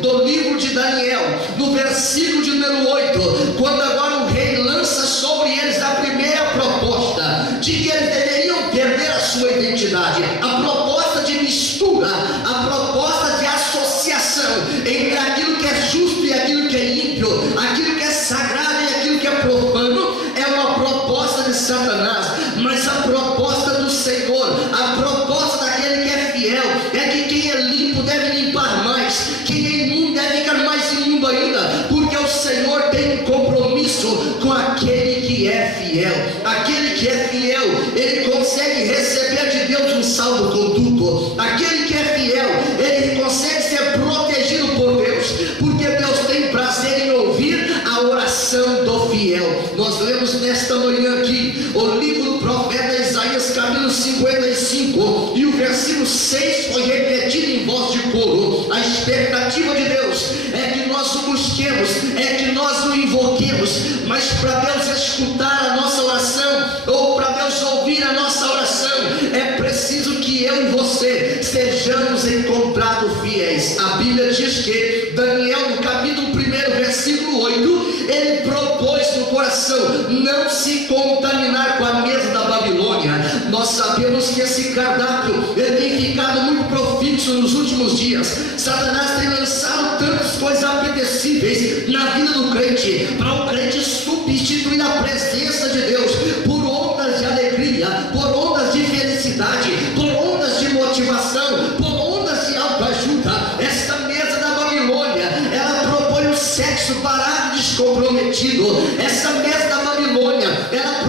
do livro de Daniel, no versículo de número 8, quando agora o rei lança sobre eles a primeira proposta de que eles deveriam perder a sua identidade, a proposta de mistura, a proposta de associação entre aquilo que é justo e aquilo que é ímpio, aquilo que é sagrado e aquilo que é profano. É uma proposta de Satanás, mas a proposta do Senhor, a proposta daquele que é fiel, é que quem é limpo deve limpar mais, quem é imundo deve ficar mais imundo ainda, porque o Senhor tem um compromisso com aquele que é fiel. Aquele que é fiel, ele consegue receber de Deus um salvo-conduto. Aquele que é fiel, ele consegue ser protegido por Deus, porque Deus tem prazer em ouvir a oração do fiel. Nós lemos nesta manhã aqui o livro do profeta Isaías, capítulo 55, e o versículo 6 foi repetido em voz de coro. A expectativa de Deus é que nós o busquemos, é que nós o invoquemos, mas para Deus escutar a nossa oração, ou para Deus ouvir a nossa oração, é preciso que eu e você sejamos encontrados fiéis. A Bíblia diz que Daniel, no capítulo 1, versículo 8, ele propôs no coração não se contaminar com a mesa da Babilônia. Nós sabemos que esse cardápio ele tem ficado muito profícuo nos últimos dias. Satanás tem lançado tantas coisas apetecíveis na vida do crente, para o crente substituir a presença de Deus por ondas de alegria, por ondas de felicidade, por ondas de motivação, por ondas de autoajuda. Esta mesa da Babilônia, ela propõe o sexo barato e descomprometido. Essa mesa da Babilônia, ela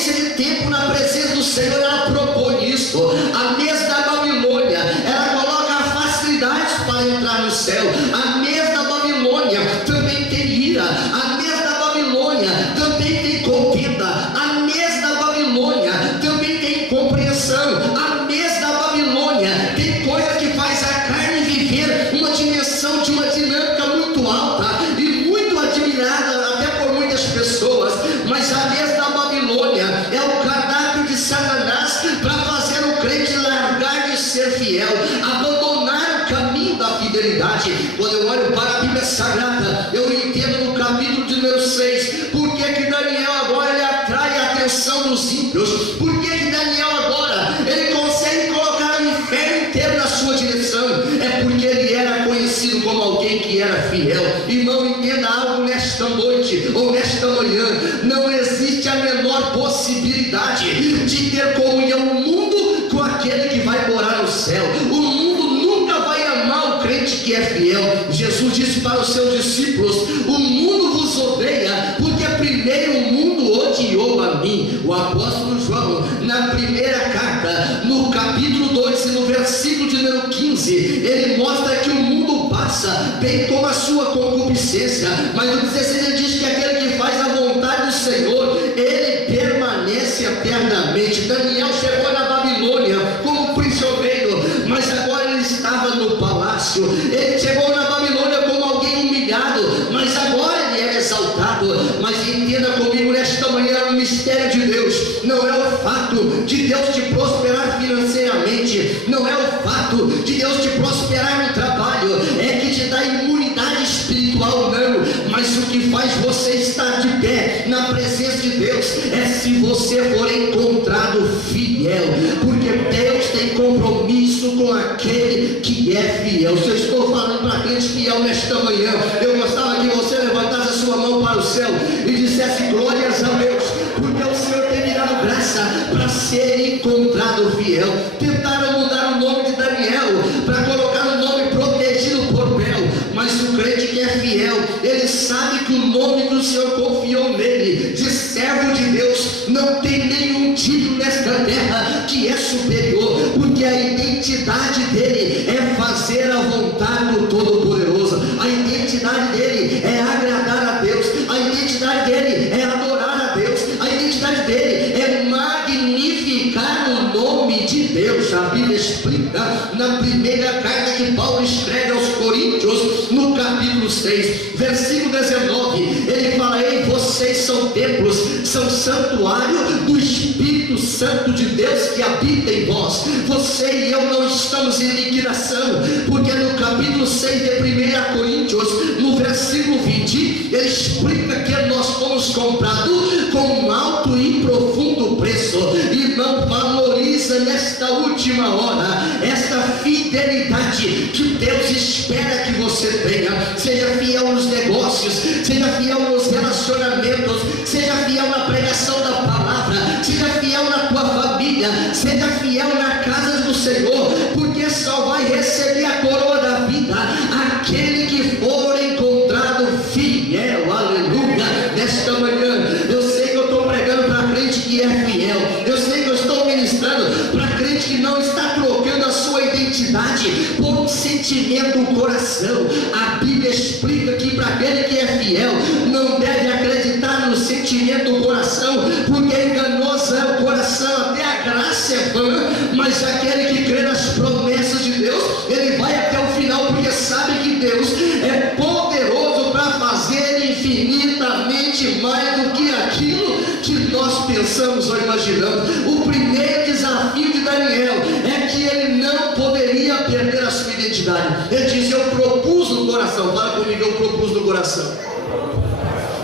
ausência de tempo na presença do Senhor, ela propõe isso. A mesa da Babilônia, ela coloca facilidades para entrar no céu. A mesa da Babilônia também tem ira. A mesa da Babilônia também tem contenda. A mesa da Babilônia também tem incompreensão. A mesa da Babilônia tem coisa que faz a carne viver uma dimensão de uma dinâmica muito alta e muito admirada até por muitas pessoas. Mas a mesa da Babilônia é o cardápio de Satanás para fazer o crente largar de ser fiel, abandonar o caminho da fidelidade. Quando eu olho para a Bíblia Sagrada, eu entendo no capítulo de número 6 por que Daniel agora ele atrai a atenção dos ímpios. Por que Daniel agora ele consegue colocar o inferno inteiro na sua direção? É porque ele era conhecido como alguém que era fiel. Irmão, entenda algo nesta noite ou nesta manhã: não existe a menor possibilidade de ter comunhão no mundo com aquele que vai morar no céu. O mundo nunca vai amar o crente que é fiel. Jesus disse para os seus discípulos: o mundo vos odeia porque primeiro o mundo odiou a mim. O apóstolo João, na primeira carta, no capítulo 2 e no versículo de número 15, ele mostra que o mundo passa, bem como a sua concupiscência, mas no 16 ele diz que aquele que faz a vontade do Senhor, ele permanece eternamente. Daniel chegou na Babilônia como prisioneiro, mas agora ele estava no palácio. Ele chegou na Babilônia como alguém humilhado, mas agora ele é exaltado. Mas entenda comigo nesta manhã o mistério de Deus não é o fato de Deus te prosperar financeiramente, não é o fato de Deus te prosperar no trabalho, é que te dá imunidade espiritual, não. Mas o que faz você estar de pé na presença de Deus é se você for encontrado fiel, porque Deus tem compromisso com aquele que é fiel. Se eu estou falando para crente fiel nesta manhã, eu gostava que você levantasse a sua mão para o céu e dissesse glórias a Deus, porque o Senhor tem me dado graça para ser encontrado fiel. Tentaram mudar o nome de Daniel para colocar o nome protegido por Bel, mas o crente que é fiel, ele sabe que o nome que o Senhor confiou nele, de servo de Deus, não tem nenhum título nesta terra que é superior, porque a identidade dele é fazer a vontade do Todo-Poderoso. A identidade dele é agradar a Deus. A identidade dele é adorar a Deus. A identidade dele é magnificar o nome de Deus. A Bíblia explica na primeira carta que Paulo escreve aos Coríntios, no capítulo 6, versículo 19, ele fala: ei, vocês são templos, são santuário do Espírito Santo de Deus que habita em vós. Você e eu não estamos em liquidação, porque no capítulo 6 de 1 Coríntios, no versículo 20, ele explica que nós fomos comprados com um alto e profundo preço. Irmão, valoriza nesta última hora esta fidelidade que Deus espera que você tenha. Seja fiel nos negócios, seja fiel nos relacionamentos, seja fiel na pregação da palavra, seja fiel na tua família, seja fiel na casa do Senhor, porque só vai receber a coroa da vida aquele que for encontrado fiel. Aleluia. Nesta manhã eu sei que eu estou pregando para crente que é fiel, eu sei que eu estou ministrando para crente que não está trocando a sua identidade por um sentimento do coração. A Bíblia explica que para aquele que é fiel não deve acreditar no sentimento do coração, porque enganoso é o coração, até a graça é vã, mas aquele que crê nas promessas de Deus, ele vai até o final, porque sabe que Deus é poderoso para fazer infinitamente mais do que aquilo que nós pensamos ou imaginamos. O primeiro desafio de Daniel é que ele não poderia perder a sua identidade. Ele diz: eu propus no coração. Fala comigo: eu propus no coração,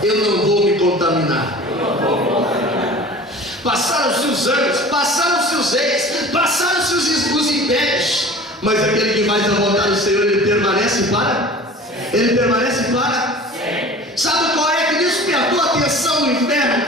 eu não vou me contaminar. Passaram-se os anos, passaram-se os reis, passaram-se os impérios, mas aquele que faz a vontade do Senhor, ele permanece para? Ele permanece para? Sabe qual é que despertou a atenção no inferno?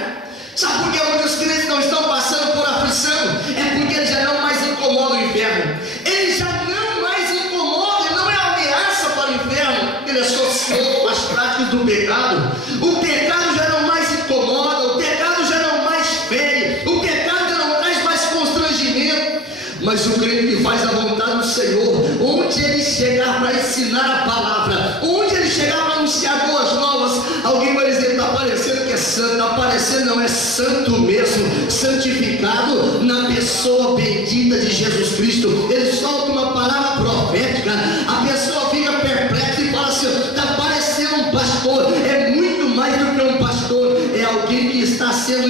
Sabe por que muitos crentes não estão passando por aflição? É porque eles já não mais incomodam o inferno. Ele já não mais incomoda, ele não é ameaça para o inferno. Ele associou com as práticas do pecado. O pecado já não mais incomoda, o pecado já não mais fere, mas o crente que faz a vontade do Senhor, onde ele chegar para ensinar a palavra, onde ele chegar para anunciar boas novas, alguém vai dizer: está parecendo que é santo, está parecendo, não é santo mesmo, santificado na pessoa bendita de Jesus Cristo. Ele solta uma palavra profética, a pessoa fica perplexa e fala assim: está parecendo um pastor. É muito mais do que um pastor, é alguém que está sendo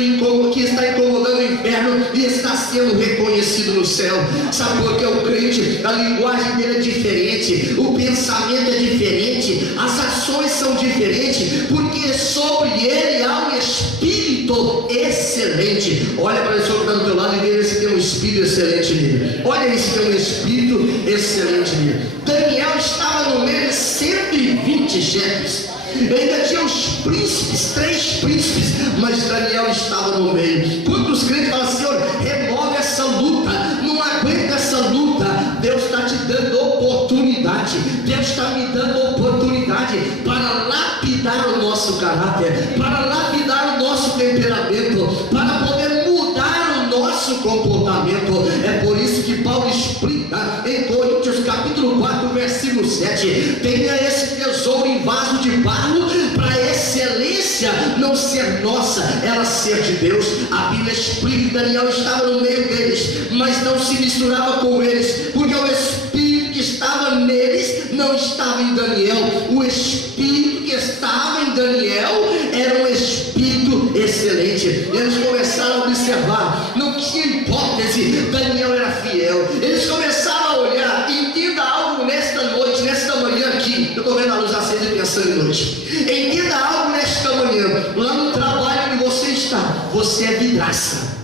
que está incomodando o inferno e está sendo reconhecido no céu. Sabe por que o crente, a linguagem dele é diferente, o pensamento é diferente, as ações são diferentes, porque sobre ele há um espírito excelente. Olha para a pessoa que está do teu lado e veja se tem um espírito excelente nele. Olha aí se tem um espírito excelente nele. Daniel estava no meio de 120 chefes. Ainda tinha os príncipes, 3 príncipes, mas Daniel estava no meio. Quando os crentes falam: Senhor, remove essa luta, não aguenta essa luta, Deus está te dando oportunidade, Deus está me dando oportunidade para lapidar o nosso caráter, para lapidar o nosso temperamento, para poder mudar o nosso comportamento. É por isso que Paulo explica em Coríntios capítulo 4, versículo 7: tenha esse tesouro em vaso de barro, para a excelência não ser nossa, ela ser de Deus. A Bíblia explica que Daniel estava no meio deles, mas não se misturava com eles, porque o espírito que estava neles não estava em Daniel. O espírito que estava em Daniel era um espírito excelente. Eles começaram a observar, não tinha hipótese, Daniel era fiel. Eles começaram a olhar. Entenda algo nesta noite, nesta manhã aqui. Eu estou vendo a luz acesa e pensando em noite. Entenda algo nesta manhã. Lá no trabalho que você está, você é vidraça.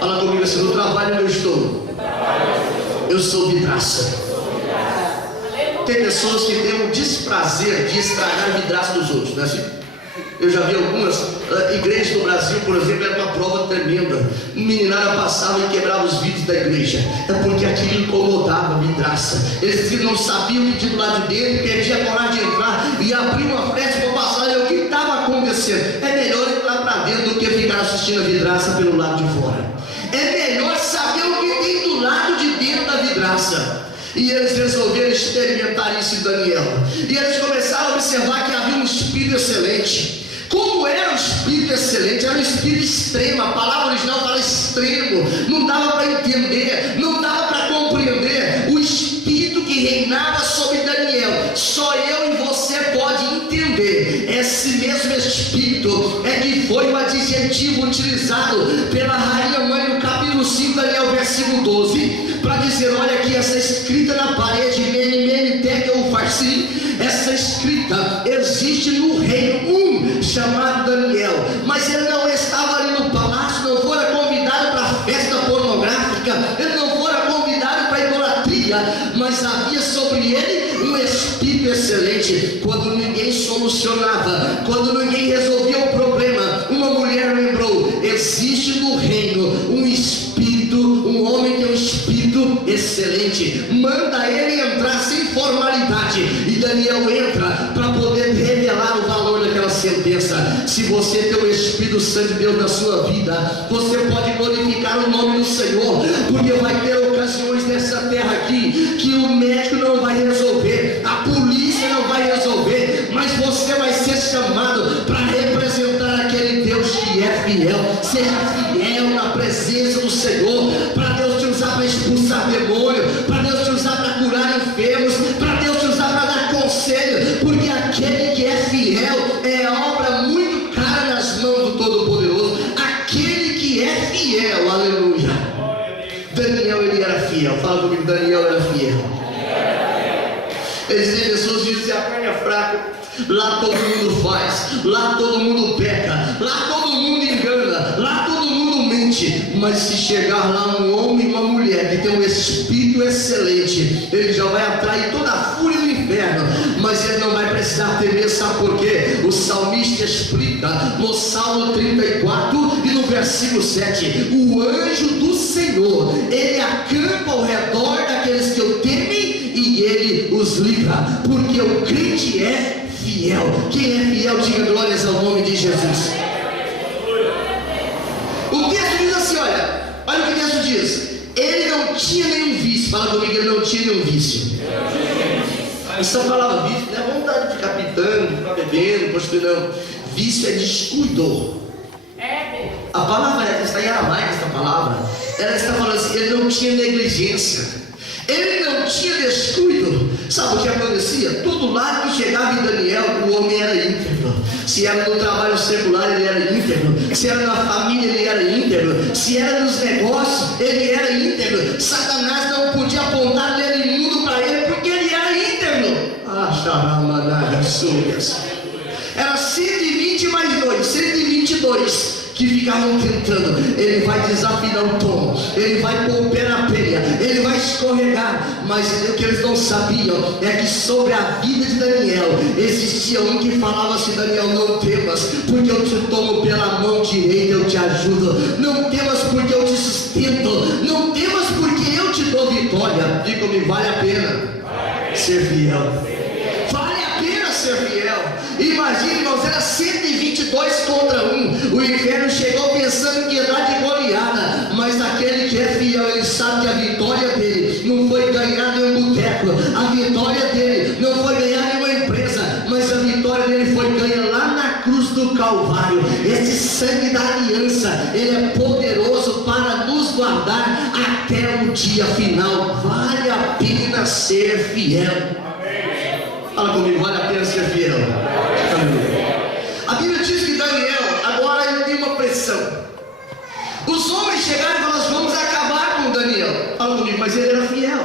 Fala comigo assim: no trabalho onde eu estou, eu sou vidraça. Tem pessoas que têm o desprazer de estragar a vidraça dos outros, não é assim? Eu já vi algumas igrejas no Brasil, por exemplo, era uma prova tremenda. Meninada passava e quebrava os vidros da igreja. É porque aquilo incomodava a vidraça. Eles não sabiam o que tinha do lado de dentro, perdia a coragem de entrar e abrir uma fresta para passar e o que estava acontecendo. É melhor entrar para dentro do que ficar assistindo a vidraça pelo lado de fora. É melhor saber o que tem do lado de dentro da vidraça. E eles resolveram experimentar isso em Daniel. E eles começaram a observar que havia um espírito excelente. Como era o espírito excelente? Era um espírito extremo. A palavra original fala extremo. Não dava para entender, não dava para compreender o espírito que reinava sobre Daniel. Só eu e você pode entender. Esse mesmo espírito é que foi o adjetivo utilizado pela rainha mãe no capítulo 5, Daniel, versículo 12, para dizer: olha aqui, essa escrita na parede, Mene, Tekel, Farsi, essa escrita existe no reino chamado Daniel, mas ele não estava ali no palácio, não fora convidado para a festa pornográfica, ele não fora convidado para a idolatria, mas havia sobre ele um espírito excelente. Quando ninguém solucionava, quando ninguém resolvia o problema, uma mulher lembrou: existe no reino um espírito, um homem que é um espírito excelente, manda ele entrar sem formalidade. E Daniel entra para poder revelar o valor daquela sentença. Se você tem o Espírito Santo de Deus na sua vida, você pode glorificar o nome do Senhor, porque vai ter ocasiões nessa terra aqui que o médico não vai resolver, a polícia não vai resolver, mas você vai ser chamado para representar aquele Deus que é fiel. Seja fiel na presença do Senhor, para Deus te usar para expulsar demônio, para Deus te usar para curar enfermos, para Deus te usar para dar conselho, porque aquele que é fiel é obra muito cara nas mãos do Todo-Poderoso. Aquele que é fiel, aleluia. Daniel, ele era fiel. Fala comigo: Daniel era fiel. Existem pessoas que dizem: a carne é fraca, lá todo mundo faz, lá todo mundo peca, lá todo mundo engana, lá todo mundo mente. Mas se chegar lá um homem e uma mulher que tem um espírito excelente, ele já vai atrair toda a fúria do inferno, mas ele não vai precisar temer. Sabe por quê? O salmista explica no Salmo 34 e no versículo 7: o anjo do Senhor, ele acampa ao redor daqueles que o temem e ele os livra, porque o crente é fiel. Quem é fiel, diga glórias ao nome de Jesus. O texto diz assim: olha o que o texto diz: ele não tinha nenhum vício. Fala comigo, ele não tinha nenhum vício. Essa palavra vício não é vontade de ficar pitando, de ficar bebendo, não. Vício é descuido. A palavra está em aramaico, essa palavra. Ela está falando assim, ele não tinha negligência. Ele não tinha descuido. Sabe o que acontecia? Todo lado que chegava em Daniel, o homem era íntegro. Se era no trabalho secular, ele era íntegro. Se era na família, ele era íntegro. Se era nos negócios, ele era íntegro. Satanás não podia apontar dedo imundo para ele, porque ele era íntegro. Era 120 mais 2, 122 que ficavam tentando. Ele vai desafinar o tom, ele vai pôr o pé na penha, ele vai escorregar. Mas o que eles não sabiam é que sobre a vida de Daniel existia um que falava assim: Daniel, não temas, porque eu te tomo pela mão direita, eu te ajudo. Não temas, porque eu te sustento. Não temas, porque eu te dou vitória. Diga-me, vale a pena ser fiel. Vale a pena ser fiel. Imagine, irmãos, era 122 contra 1. O inferno chegou pensando que ia dar de goleada. Mas aquele que é fiel, ele sabe que a vitória dele não foi ganhar em um boteco. A vitória dele não foi ganhar em uma empresa, mas a vitória dele foi ganhar lá na cruz do Calvário. Esse sangue da aliança, ele é poderoso para nos guardar até o dia final. Vale a pena ser fiel. Fala comigo, vale a pena ser fiel. A Bíblia diz que Daniel, agora ele tem uma pressão. Os homens chegaram e falaram: vamos acabar com Daniel. Fala comigo, mas ele era fiel.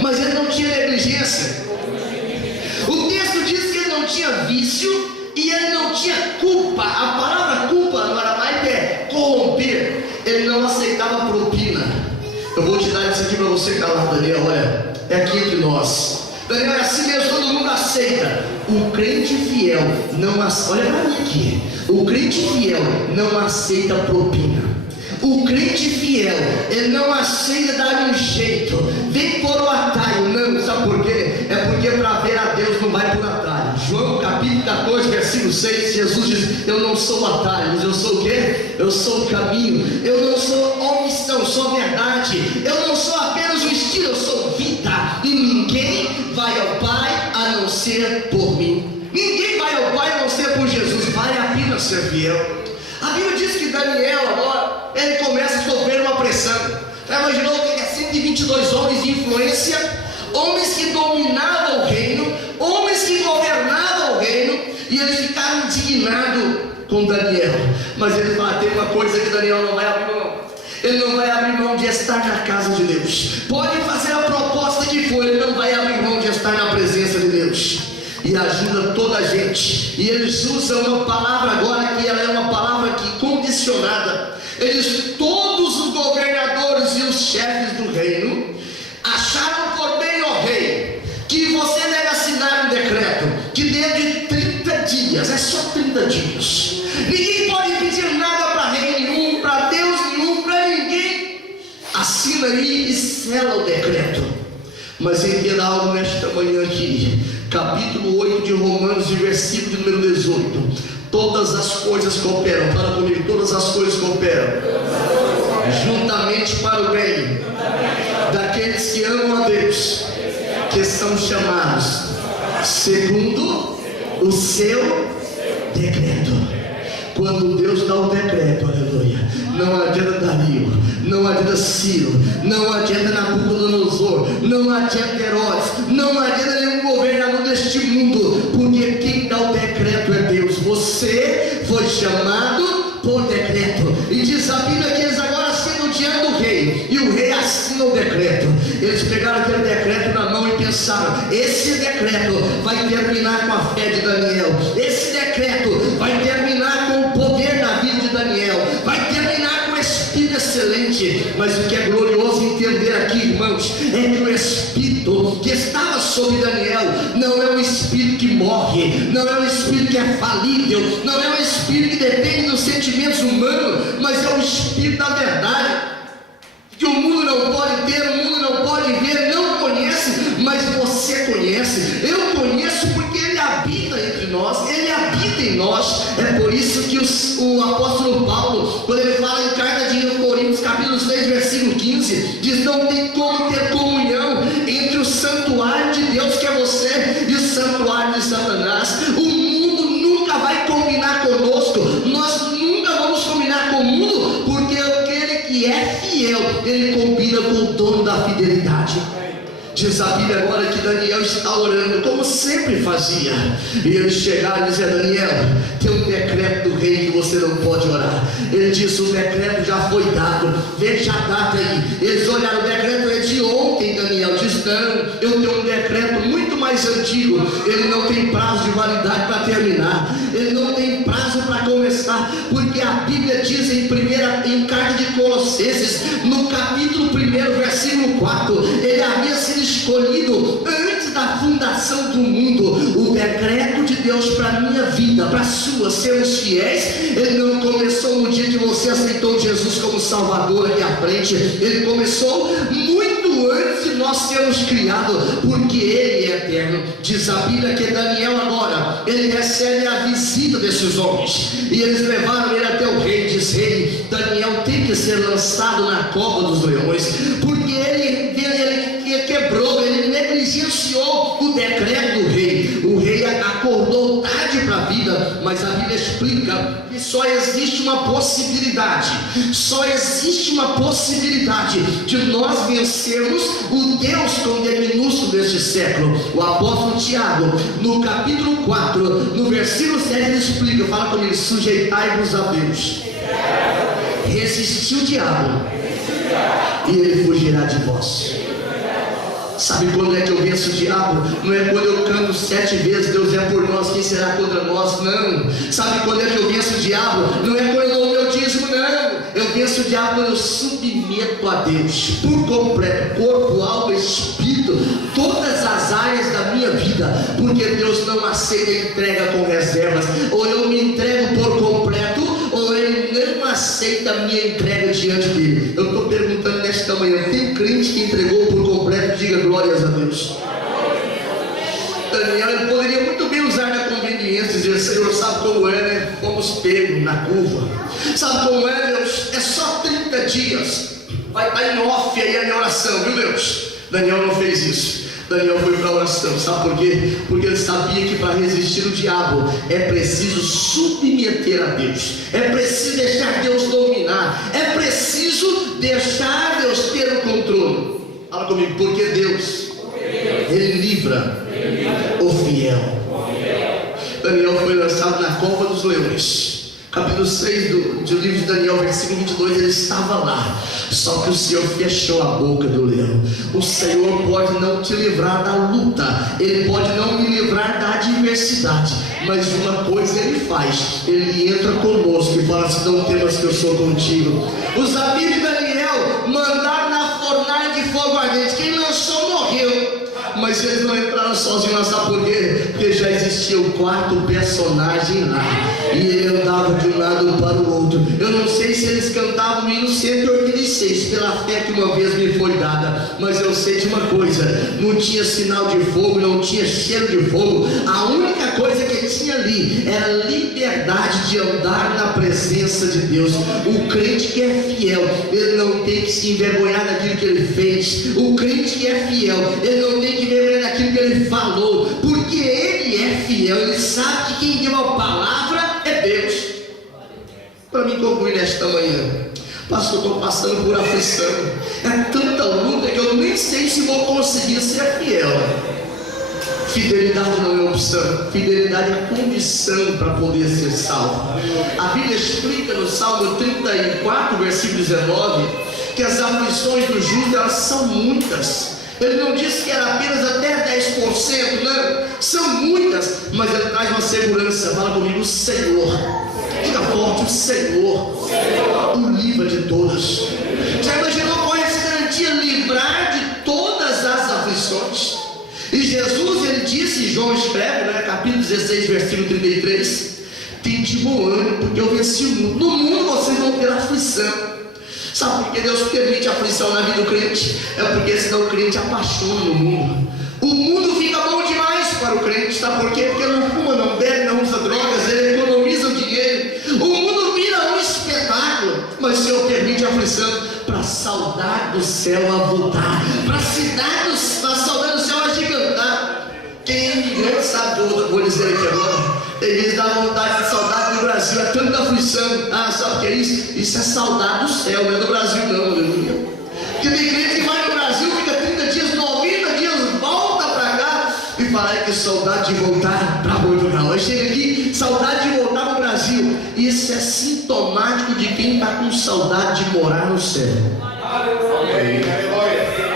Mas ele não tinha negligência. O texto diz que ele não tinha vício e ele não tinha culpa. A palavra culpa no aramaico é corromper. Ele não aceitava propina. Eu vou te dar isso aqui para você calar, Daniel. Olha, é aqui entre nós. Daniel, é assim mesmo, todo mundo aceita. O crente fiel não aceita. Olha para mim aqui. O crente fiel não aceita propina. O crente fiel, ele não aceita dar um jeito. Vem por o atalho. Não, sabe por quê? É porque para ver a Deus não vai por atalho. João capítulo 14, versículo 6, Jesus diz: eu não sou atalho, mas eu sou o quê? Eu sou o caminho. Eu não sou omissão, sou verdade. Eu não sou apenas um estilo, eu sou vida. E ninguém vai ao Pai a não ser por mim. Ninguém vai ao Pai a não ser por Jesus. Vale a pena ser fiel. A Bíblia diz que Daniel agora, ele começa a sofrer uma pressão. Já imaginou que 122 homens de influência, homens que dominavam o reino, homens que governavam o reino, e eles ficaram indignados com Daniel. Mas ele fala: tem uma coisa que Daniel não vai abrir mão. Ele não vai abrir mão de estar na casa de Deus. Pode fazer a proposta que for, ele não vai abrir mão de estar na presença de Deus. E ajuda toda a gente. E eles usam uma palavra agora que ela é uma palavra que condicionada. Eles, todos os governadores e os chefes do reino, acharam por bem, ó rei, que você deve assinar um decreto que dentro de 30 dias, é só 30 dias, ninguém pode pedir nada para rei nenhum, para Deus nenhum, para ninguém. Assina aí e sela o decreto. Mas entenda algo nesta manhã aqui, capítulo 8 de Romanos, versículo número 18: todas as coisas cooperam. Fala comigo, todas as coisas cooperam juntamente para o bem daqueles que amam a Deus, que são chamados segundo o seu decreto. Quando Deus dá o decreto, aleluia, não adianta Dario, não adianta Ciro, não adianta Nabucodonosor, não adianta Herodes, não adianta nenhum governador deste mundo, porque quem dá o decreto é Deus. Você foi chamado por decreto, e diz a Bíblia que eles agora assinam diante do rei, e o rei assina o decreto. Eles pegaram aquele decreto na mão e pensaram: esse decreto vai terminar com a fé de Daniel, esse decreto vai terminar com o poder da vida de Daniel, vai terminar com o Espírito excelente. Mas o que é glorioso entender aqui, irmãos, é que o Espírito que estava sobre Daniel não é um Espírito que morre, não é um Espírito que é falível, não é um Espírito que depende dos sentimentos humanos, mas é um Espírito da verdade, que o mundo não pode ter, o mundo não pode ver, não conhece, mas você conhece. Eu conheço porque Ele habita entre nós, Ele habita em nós. É por isso que o apóstolo Paulo, quando ele fala em carta de Coríntios, capítulo 6, versículo 15, 15, diz: não tem como ter comunhão entre o santuário de Deus, que é você, e o santuário de Satanás. O mundo nunca vai combinar conosco, nós nunca vamos combinar com o mundo, porque aquele que é fiel, ele combina com o dono da fidelidade. Diz a Bíblia agora que Daniel está orando como sempre fazia, e eles chegaram e disseram: Daniel, tem um decreto do rei que você não pode orar. Ele disse: o decreto já foi dado, veja a data aí. Eles olharam: o decreto é de ontem. Daniel diz: não, eu tenho um decreto muito mais antigo, ele não tem prazo de validade para terminar, ele não tem prazo para começar, porque a Bíblia diz em carta de Colossenses, no capítulo 1, versículo 4, ele havia sido escolhido antes da fundação do mundo. O decreto de Deus para a minha vida, para a sua, sermos fiéis, ele não começou no dia que você aceitou Jesus como Salvador aqui à frente, ele começou muito antes de nós sermos criados, porque ele é eterno. Diz a Bíblia que Daniel agora, ele recebe a visita desses homens, e eles levaram ele até o rei. Diz: rei, Daniel tem que ser lançado na cova dos leões, porque ele quebrou, ele negligenciou o decreto do rei. O rei acordou tarde para a vida, mas a Bíblia explica que só existe uma possibilidade de nós vencermos o Deus com D minúsculo deste século. O apóstolo Tiago, no capítulo 4, no versículo 7, ele explica, fala comigo: sujeitai-vos a Deus, resistir o diabo, e ele fugirá de vós. Sabe quando é que eu venço o diabo? Não é quando eu canto 7 vezes Deus é por nós, quem será contra nós? Não. Sabe quando é que eu venço o diabo? Não é quando eu dou o meu dízimo, não. Eu venço o diabo quando eu submeto a Deus por completo, corpo, alma, espírito, todas as áreas da minha vida, porque Deus não aceita entrega com reservas. Ou eu me entrego por completo, ou ele não aceita a minha entrega diante dele. Eu estou perguntando nesta manhã: tem crente que entregou por completo? Diga glórias a Deus. Daniel, ele poderia muito bem usar da conveniência e dizer: Senhor, sabe como é, né? Fomos pegos na curva. Sabe como é, Deus? É só 30 dias. Vai estar em off aí a minha oração, viu, Deus? Daniel não fez isso. Daniel foi para a oração. Sabe por quê? Porque ele sabia que para resistir o diabo é preciso submeter a Deus, é preciso deixar Deus dominar, é preciso deixar Deus ter o controle. Fala comigo: porque Deus, ele livra o fiel. Daniel foi lançado na cova dos leões. Capítulo 6 do livro de Daniel, versículo 22, ele estava lá, só que o Senhor fechou a boca do leão. O Senhor pode não te livrar da luta, ele pode não me livrar da adversidade, mas uma coisa ele faz: ele entra conosco e fala assim: não temas que eu sou contigo. Os amigos de Daniel mandaram na fornalha de fogo ardente, quem lançou morreu, mas eles não entraram sozinhos. Sabe por quê? Porque já existia o quarto personagem lá, e ele andava de um lado para o outro. Eu não sei se eles cantavam o hino 186 pela fé que uma vez me foi dada, mas eu sei de uma coisa: não tinha sinal de fogo, não tinha cheiro de fogo. A única coisa que tinha ali era liberdade de andar na presença de Deus. O crente que é fiel, ele não tem que se envergonhar daquilo que ele fez. O crente que é fiel, ele não tem que envergonhar daquilo que ele falou, porque ele é fiel. Ele sabe que quem deu a palavra é Deus. Para mim concluir nesta manhã: pastor, estou passando por aflição, é tanta luta que eu nem sei se vou conseguir ser fiel. Fidelidade não é opção, fidelidade é condição para poder ser salvo. A Bíblia explica no Salmo 34, versículo 19, que as aflições do justo, elas são muitas. Ele não disse que era apenas até 10%, não, são muitas, mas ele traz uma segurança. Fala comigo: o Senhor, diga forte: o Senhor o livra de todas. Já imaginou qual é essa garantia? Livrar de todas as aflições. E Jesus, ele disse, João escreve, né, capítulo 16, versículo 33: tem de bom ânimo, porque eu venci o mundo. No mundo vocês vão ter aflição. Sabe por que Deus permite aflição na vida do crente? É porque senão o crente apaixona no mundo. O mundo fica bom demais para o crente. Sabe por quê? Porque não fuma, não bebe, não usa drogas, ele economiza o dinheiro. O mundo vira um espetáculo. mas o Senhor permite a aflição para a saudade do céu a voltar, para a saudade do céu a gigantar. Quem é imigrante sabe do outro, vou dizer aqui agora. Tem vezes dá vontade de saudade do Brasil, é tanta aflição. Sabe o que é isso? Isso é saudade do céu, não é do Brasil não, aleluia. Porque tem crente que vai no Brasil, fica 30 dias, 90 dias, volta para cá e fala que saudade de voltar para Portugal. Aí chega aqui, saudade de voltar para o Brasil. Isso é sintomático de quem está com saudade de morar no céu.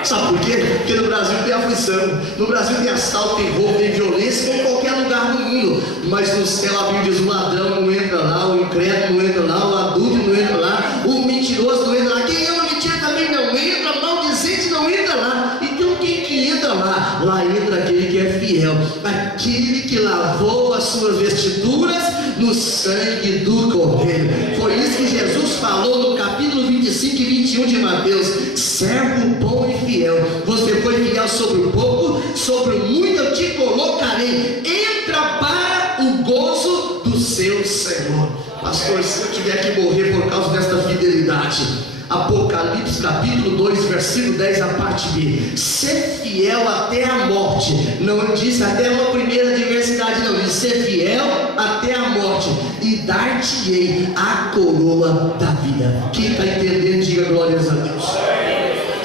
Sabe por quê? Porque no Brasil tem aflição, no Brasil tem assalto, tem roubo, tem violência, como em qualquer lugar do mundo. Mas no céu a Bíblia diz: o ladrão não entra lá, o incrédulo não entra lá, o adúltero não entra lá, o mentiroso não entra lá, quem ama mentira também não entra, o maldizente não entra lá. Então quem que entra lá? Lá entra aquele que é fiel, aquele que lavou as suas vestiduras no sangue do Cordeiro. Foi isso que Jesus falou no capítulo 25 e 21 de Mateus: servo bom e fiel, você foi fiel sobre o pouco, sobre o muito eu te colocarei, entra para o gozo do seu Senhor. Pastor, se eu tiver que morrer por causa desta fidelidade, Apocalipse capítulo 2, versículo 10, a parte B: ser fiel até a morte. Não diz até uma primeira adversidade, não, diz ser fiel até a morte, e dar-te-ei a coroa da vida. Quem está entendendo, diga glórias a Deus.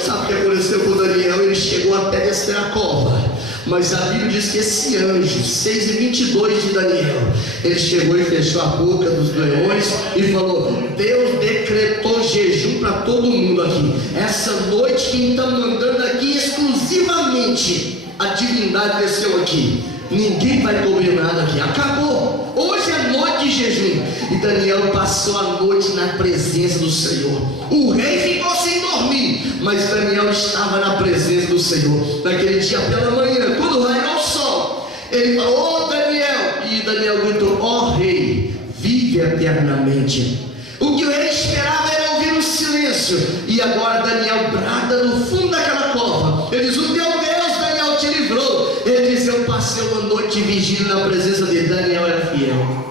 Sabe o que aconteceu com Daniel? Ele chegou até descer a cova, mas a Bíblia diz que esse anjo, 6:22 de Daniel, ele chegou e fechou a boca dos leões e falou: Deus decretou jejum para todo mundo aqui. Essa noite quem está mandando aqui exclusivamente, a divindade desceu aqui. Ninguém vai comer nada aqui, acabou. Hoje é noite de jejum. E Daniel passou a noite na presença do Senhor. O rei ficou sem dormir, mas Daniel estava na presença do Senhor. Naquele dia pela manhã, quando raiou o sol, ele falou: Daniel. E Daniel gritou: rei, vive eternamente. O que o rei esperava era ouvir um silêncio. E agora Daniel brada no fundo daquela cova. Ele diz: o teu Deus, Daniel, te livrou. Ele diz: eu passei uma noite vigília na presença dele. Daniel era fiel.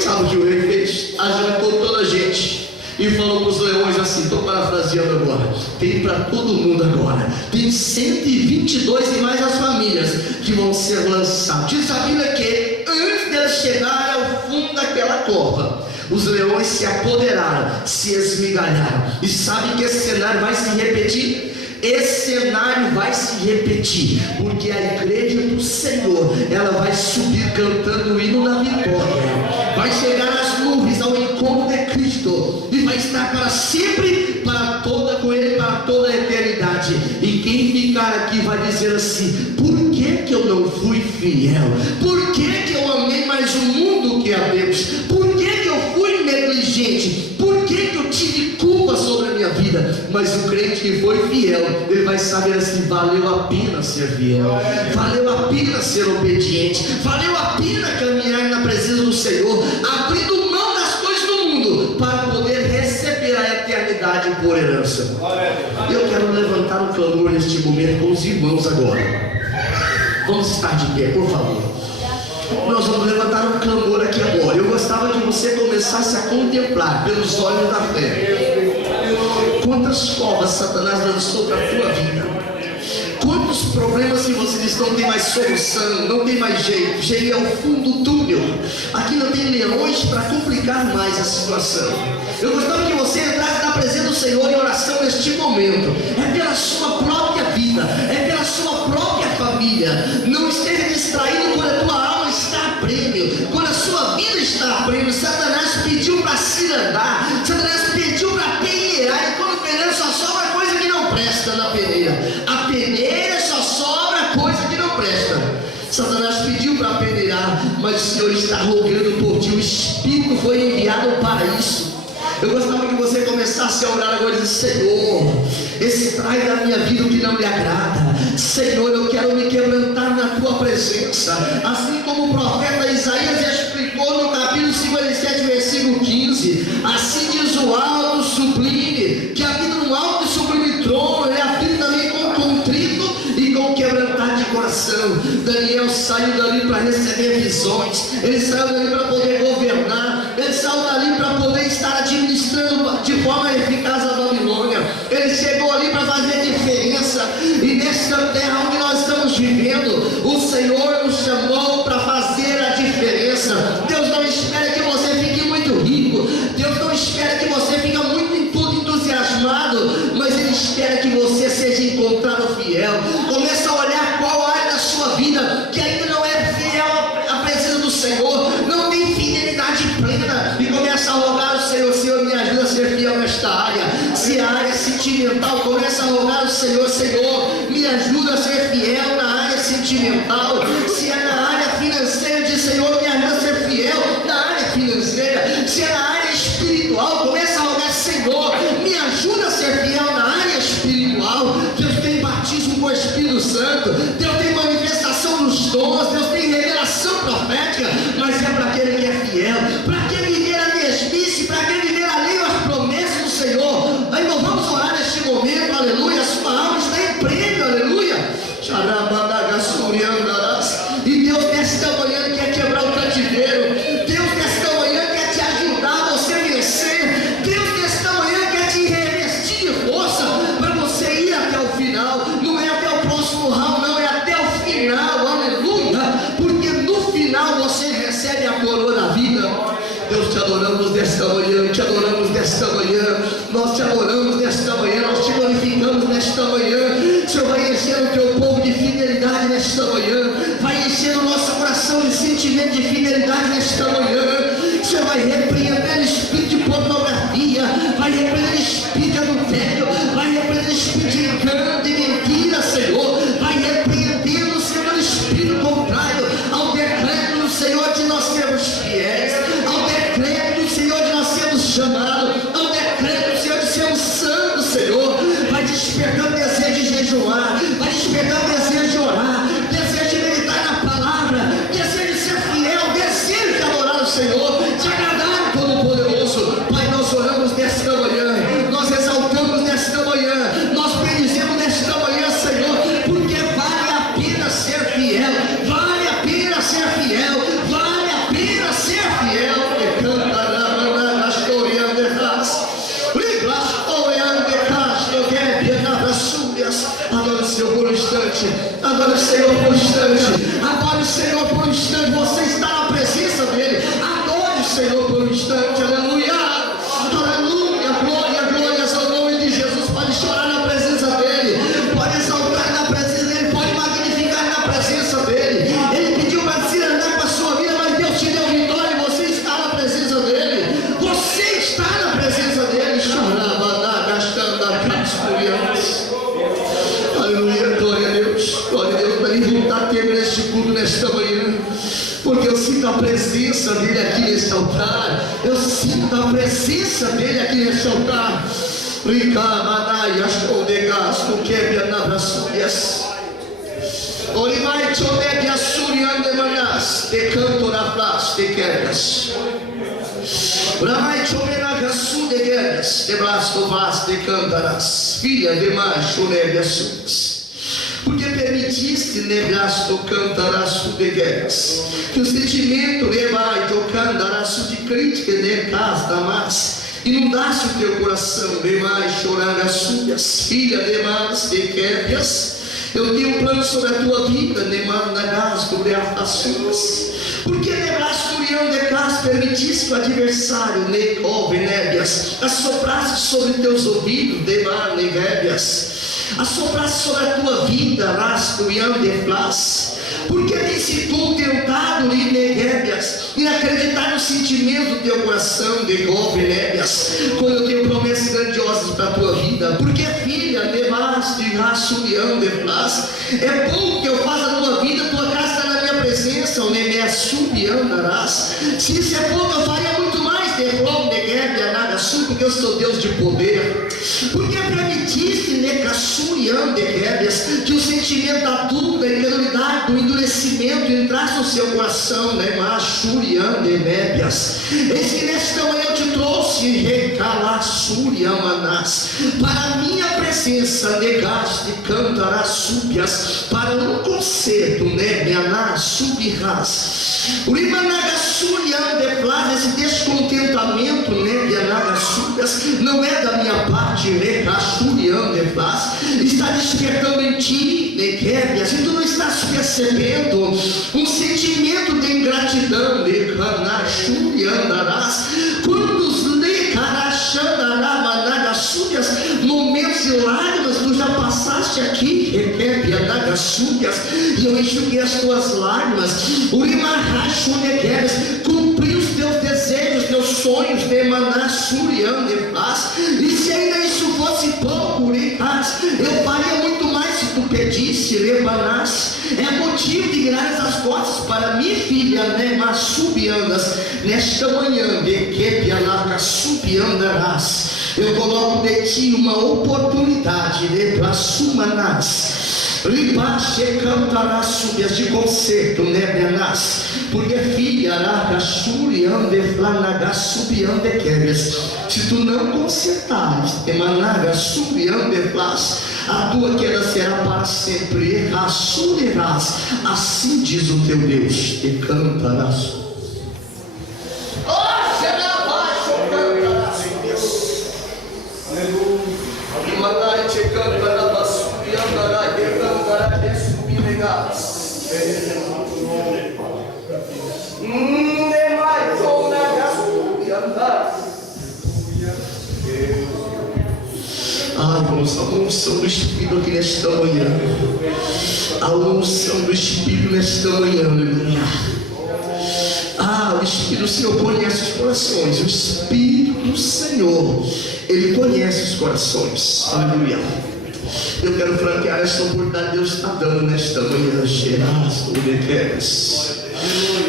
Sabe o que o rei fez? Ajuntou toda a gente e falou para os leões assim, estou parafraseando agora: tem para todo mundo agora, tem 122 e mais as famílias que vão ser lançados. Diz a Bíblia que antes deles chegarem ao fundo daquela cova, os leões se apoderaram, se esmigalharam. E sabe que esse cenário vai se repetir? Esse cenário vai se repetir, porque a igreja do Senhor, ela vai subir cantando o hino da vitória, vai chegar nas nuvens ao encontro de Cristo e vai estar para sempre, para toda com Ele, para toda a eternidade. E quem ficar aqui vai dizer assim: por que eu não fui fiel? Por que eu amei mais o mundo que a Deus? Por que eu fui negligente? Por que eu tive culpa sobre a minha vida? Mas o crente que foi fiel, ele vai saber assim: valeu a pena ser fiel, valeu a pena ser obediente, valeu a pena caminhar na presença do Senhor, abrindo mão das coisas do mundo para poder receber a eternidade por herança. Eu quero levantar um clamor neste momento com os irmãos agora. Vamos estar de pé, por favor. Nós vamos levantar um clamor aqui agora. Eu gostava que você começasse a contemplar pelos olhos da fé quantas covas Satanás lançou para a tua vida, quantos problemas que você diz não tem mais solução, não tem mais jeito, cheguei ao fundo do túnel, aqui não tem leões para complicar mais a situação. Eu gostava que você entrasse na presença do Senhor em oração neste momento. É pela sua própria vida, é pela sua própria família. Não esteja distraído quando a tua alma está a prêmio, quando a sua vida está a prêmio. Satanás pediu para se andar, Satanás pediu para peneirar, e quando peneira só sobra coisa que não presta na peneira. A peneira só sobra coisa que não presta. Satanás pediu para peneirar, mas o Senhor está rogando por ti. O Espírito foi enviado para isso. Eu gostava que você começasse a orar agora e dizer: Senhor, esse traz da minha vida o que não lhe agrada. Senhor, eu quero me quebrantar na tua presença, assim como o profeta Isaías explicou no capítulo 57, versículo 15. Assim diz o alto sublime, que habita no alto e sublime trono, ele habita também com contrito e com quebrantar de coração. Daniel saiu dali para receber visões, ele saiu dali para poder governar, ele saiu dali para poder estar administrando de espera que você seja encontrado fiel. Começa a olhar qual área da sua vida que ainda não é fiel à presença do Senhor, não tem fidelidade plena, e começa a rogar ao Senhor: Senhor, me ajuda a ser fiel nesta área. Se a área sentimental, começa a rogar ao Senhor: Senhor, me ajuda a ser fiel na área sentimental. Se é na área financeira, diz: Senhor, me ajuda a ser fiel na área financeira. Se é na área espiritual, começa a rogar: Senhor, me ajuda a ser fiel na área espiritual. Deus tem batismo com o Espírito Santo, Deus tem manifestação dos dons, Deus tem revelação profética, mas é para aquele que é fiel. Para que viver a mesmice? Para que viver além das promessas do Senhor? Aí nós vamos orar neste momento, aleluia. A sua alma está em prêmio, aleluia. E Deus nesta manhã quer quebrar o cativeiro. Deus nesta manhã quer te ajudar a você vencer. Deus nesta manhã quer te revestir de força para você ir até o final. Não é até o próximo round, não, é até o final, aleluia. Porque no final você recebe a coroa da vida. Deus, te adoramos nesta manhã, te adoramos nesta manhã. Nós te adoramos nesta manhã, nós te glorificamos nesta manhã. O Senhor vai encher o teu povo de fidelidade nesta manhã, vai encher o nosso coração de sentimento de fidelidade nesta manhã. O Senhor vai repreender o espírito de pornografia, vai repreender o espírito de adultério, vai repreender o espírito de engano, de mentira, Senhor. Vai repreendendo, Senhor, o espírito contrário ao decreto do Senhor de nós sermos fiéis, ao decreto do Senhor de nós sermos chamados, ao decreto do Senhor de sermos santos, Senhor. Vai despertando desejo de jejuar, vai despertando desejo de orar, desejo de meditar na palavra, desejo de ser fiel, desejo de adorar o Senhor, de agradar o Todo-Poderoso. Pai, nós oramos nesta manhã, nós exaltamos nesta manhã, nós bendizemos nesta manhã, Senhor, porque vale a pena ser fiel, vale a pena ser fiel, vale a pena ser fiel. Adore o Senhor por um instante, adore o Senhor por um instante, adore o Senhor por um instante. Você está na presença dEle, adore o Senhor por um instante, aleluia, aleluia, glória, glórias ao nome de Jesus. Pode chorar na presença dEle, pode exaltar na presença dEle, pode magnificar na presença dEle. Ele pediu para se andar com a sua vida, mas Deus te deu vitória e você está na presença dEle, você está na presença dEle. Chorava, gastando a aleluia, glória a Deus, para ele voltar a ter neste culto nesta manhã, porque eu sinto a presença dele aqui neste altar, eu sinto a presença dele aqui neste altar. Filha de macho, neve assuntos. Porque permitiste negasto cantaraço de guerras, que o sentimento levai de cantaraço de crítica de casa mais, inundaste o teu coração de mais choranga suas, filha de mais de guerras. Eu tenho um plano sobre a tua vida, de mandagas sobre as suas. Porque nebraste de casa, permitiste que o adversário nébias assoprasse sobre teus ouvidos, de nébias assoprasse sobre a tua vida, rasto e andeflas. Porque disse tu tentado e neguébias, e acreditar no sentimento do teu coração, de nébias, quando eu tenho promessas grandiosas para a tua vida. Porque filha, nevaste e rasto e andeflas, é bom que eu faça a tua vida, tua casa está na minha presença, o neme subiandarás. Se isso é bom, eu faria muito mais de bom, neguébia, nada sul, porque eu sou Deus de poder. Porque permitiste, que o sentimento da dúvida, da incredulidade, do endurecimento entrasse no seu coração, né? Eis que nesta manhã eu te trouxe para a minha presença, negaste cantarás súbias, para um concerto, né? Esse descontentamento, né? Não é da minha parte, né? Está despertando em ti, neguébias, e tu não estás percebendo um sentimento de ingratidão, quando os momentos de lágrimas falaste aqui, e eu enxuguei as tuas lágrimas, cumpri os teus desejos, teus sonhos, e se ainda isso fosse pouco, eu faria muito mais se tu pedisse, é motivo de virar as costas para minha filha, nesta manhã, eu coloco de ti uma oportunidade, de conserto, porque filha, se tu não consertares, a tua queda será para sempre, assim diz o teu Deus, e cantarás. Irmãos, a unção do Espírito aqui nesta manhã, a unção do Espírito nesta manhã, aleluia. O Espírito do Senhor conhece os corações, o Espírito do Senhor, Ele conhece os corações, aleluia. Eu quero franquear esta oportunidade que Deus está dando nesta manhã,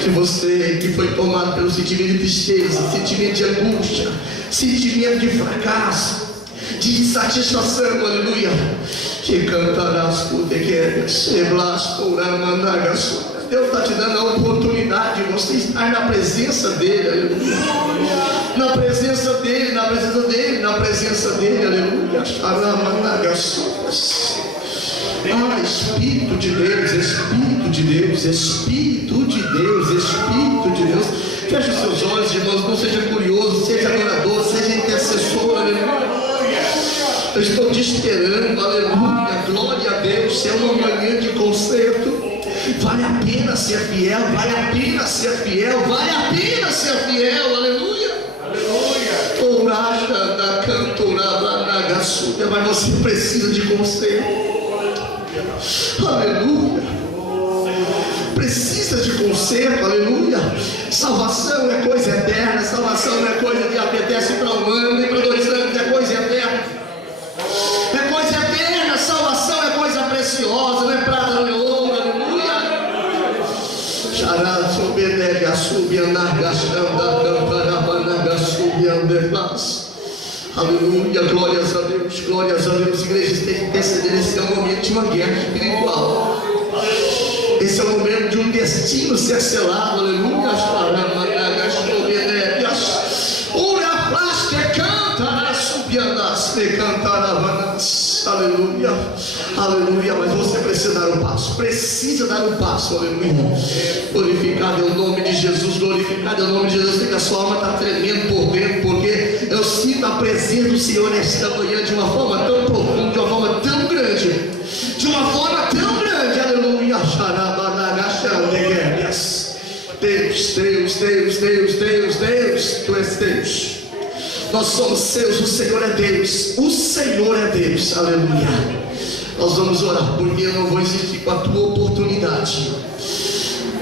que você que foi tomado pelo sentimento de tristeza, sentimento de angústia, sentimento de fracasso, de insatisfação, aleluia, que cantarás por tequeras, Deus está te dando a oportunidade de você estar na presença dele, aleluia. Na presença dele, na presença dele, na presença dele, aleluia. Espírito de Deus, Espírito de Deus, Espírito de Deus, Espírito de Deus. Feche os seus olhos, irmãos, não seja curioso, seja adorador, seja intercessor, aleluia. Eu estou te esperando, aleluia. Glória a Deus, é uma manhã de conserto. Vale a pena ser fiel, vale a pena ser fiel, vale a pena ser fiel, aleluia. Aleluia. Da cantora na gassuda, mas você precisa de conserto, aleluia. Precisa de conserto, aleluia. Salvação é coisa eterna, salvação não é coisa que apetece para um ano, nem para 2 anos, é coisa eterna. É coisa eterna, salvação é coisa preciosa, não é prata, não é ouro, aleluia. Aleluia, glórias a Deus, glórias a Deus. Igrejas têm que interceder. Esse é o momento de uma guerra espiritual. Esse é o momento de um destino ser selado, aleluia. Aleluia, aleluia. Mas você precisa dar um passo, precisa dar um passo, aleluia. Glorificado é o nome de Jesus, glorificado é o nome de Jesus. Sei que a sua alma está tremendo por dentro, porque eu sinto a presença do Senhor nesta manhã de uma forma tão profunda, de uma forma tão grande, de uma forma tão grande, aleluia. Deus, Deus, Deus, Deus, Deus, Deus, Tu és Deus. Nós somos seus, o Senhor é Deus, o Senhor é Deus, aleluia. Nós vamos orar, porque eu não vou insistir com a tua oportunidade.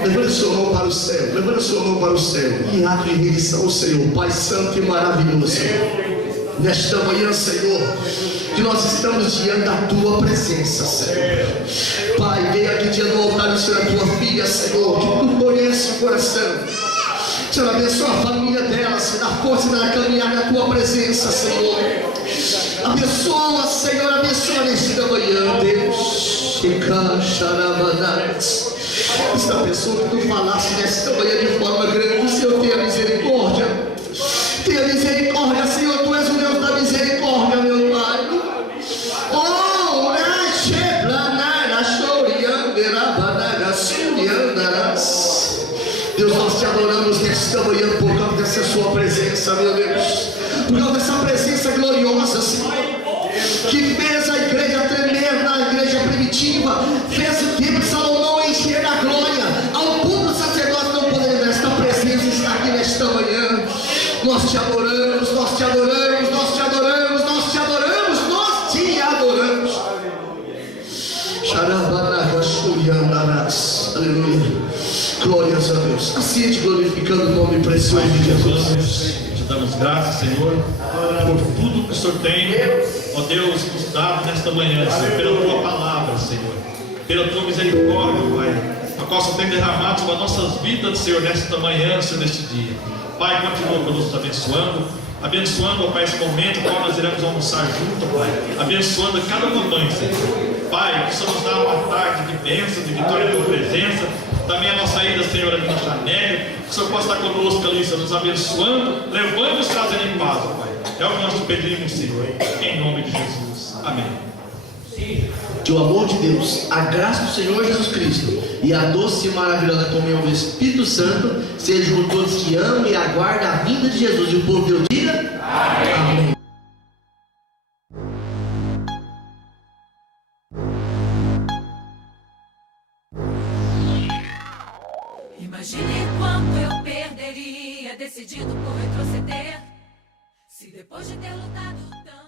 Levanta a sua mão para o céu, levanta a sua mão para o céu, em ato de rendição ao Senhor, Pai Santo e maravilhoso. Nesta manhã, Senhor, que nós estamos diante da tua presença, Senhor. Pai, vem aqui diante do altar, Senhor, a tua filha, Senhor, que tu conheces o coração. Senhor, abençoa a família dela, Senhor, dá força dela caminhar na tua presença, Senhor. Abençoa, Senhor, abençoa nesta manhã, Deus. Esta pessoa que tu falaste nesta manhã de forma grande, Senhor, tenha misericórdia. Tenha misericórdia, Senhor, tu és o Deus da misericórdia, meu Pai. Deus, nós te adoramos nesta manhã por causa dessa sua presença, meu Deus. Por causa dessa presença gloriosa, Senhor, que fez a igreja tremenda, a igreja primitiva, fez o templo de Salomão encher a glória, ao ponto do sacerdote não poder ver. Esta presença está aqui nesta manhã. Nós te adoramos, nós te adoramos, nós te adoramos, nós te adoramos, nós te adoramos. Assiste glorificando o nome precioso de Jesus. Te damos graças, Senhor, por tudo que o Senhor tem, ó Deus, nos dado nesta manhã, Senhor, pela tua palavra, Senhor, pela tua misericórdia, Pai, a qual o Senhor tem derramado sobre as nossas vidas, Senhor, nesta manhã, Senhor, neste dia. Pai, continua nos abençoando, ó Pai, esse momento, qual nós iremos almoçar junto, Pai, abençoando cada mamãe, Senhor. Pai, que o Senhor nos dá uma tarde de bênção, de vitória da tua presença. Também a nossa ida, Senhor, ali na janela, que o Senhor possa estar conosco ali, Senhor, nos abençoando, levando e nos trazendo em paz, Pai. É o que nós te pedimos, Senhor, em nome de Jesus. Amém. Que o amor de Deus, a graça do Senhor Jesus Cristo e a doce e maravilhosa comunhão do Espírito Santo sejam com todos que amam e aguardam a vinda de Jesus. E o povo de Deus diga: Amém. Amém. Imagine quanto eu perderia decidido por retroceder, se depois de ter lutado tanto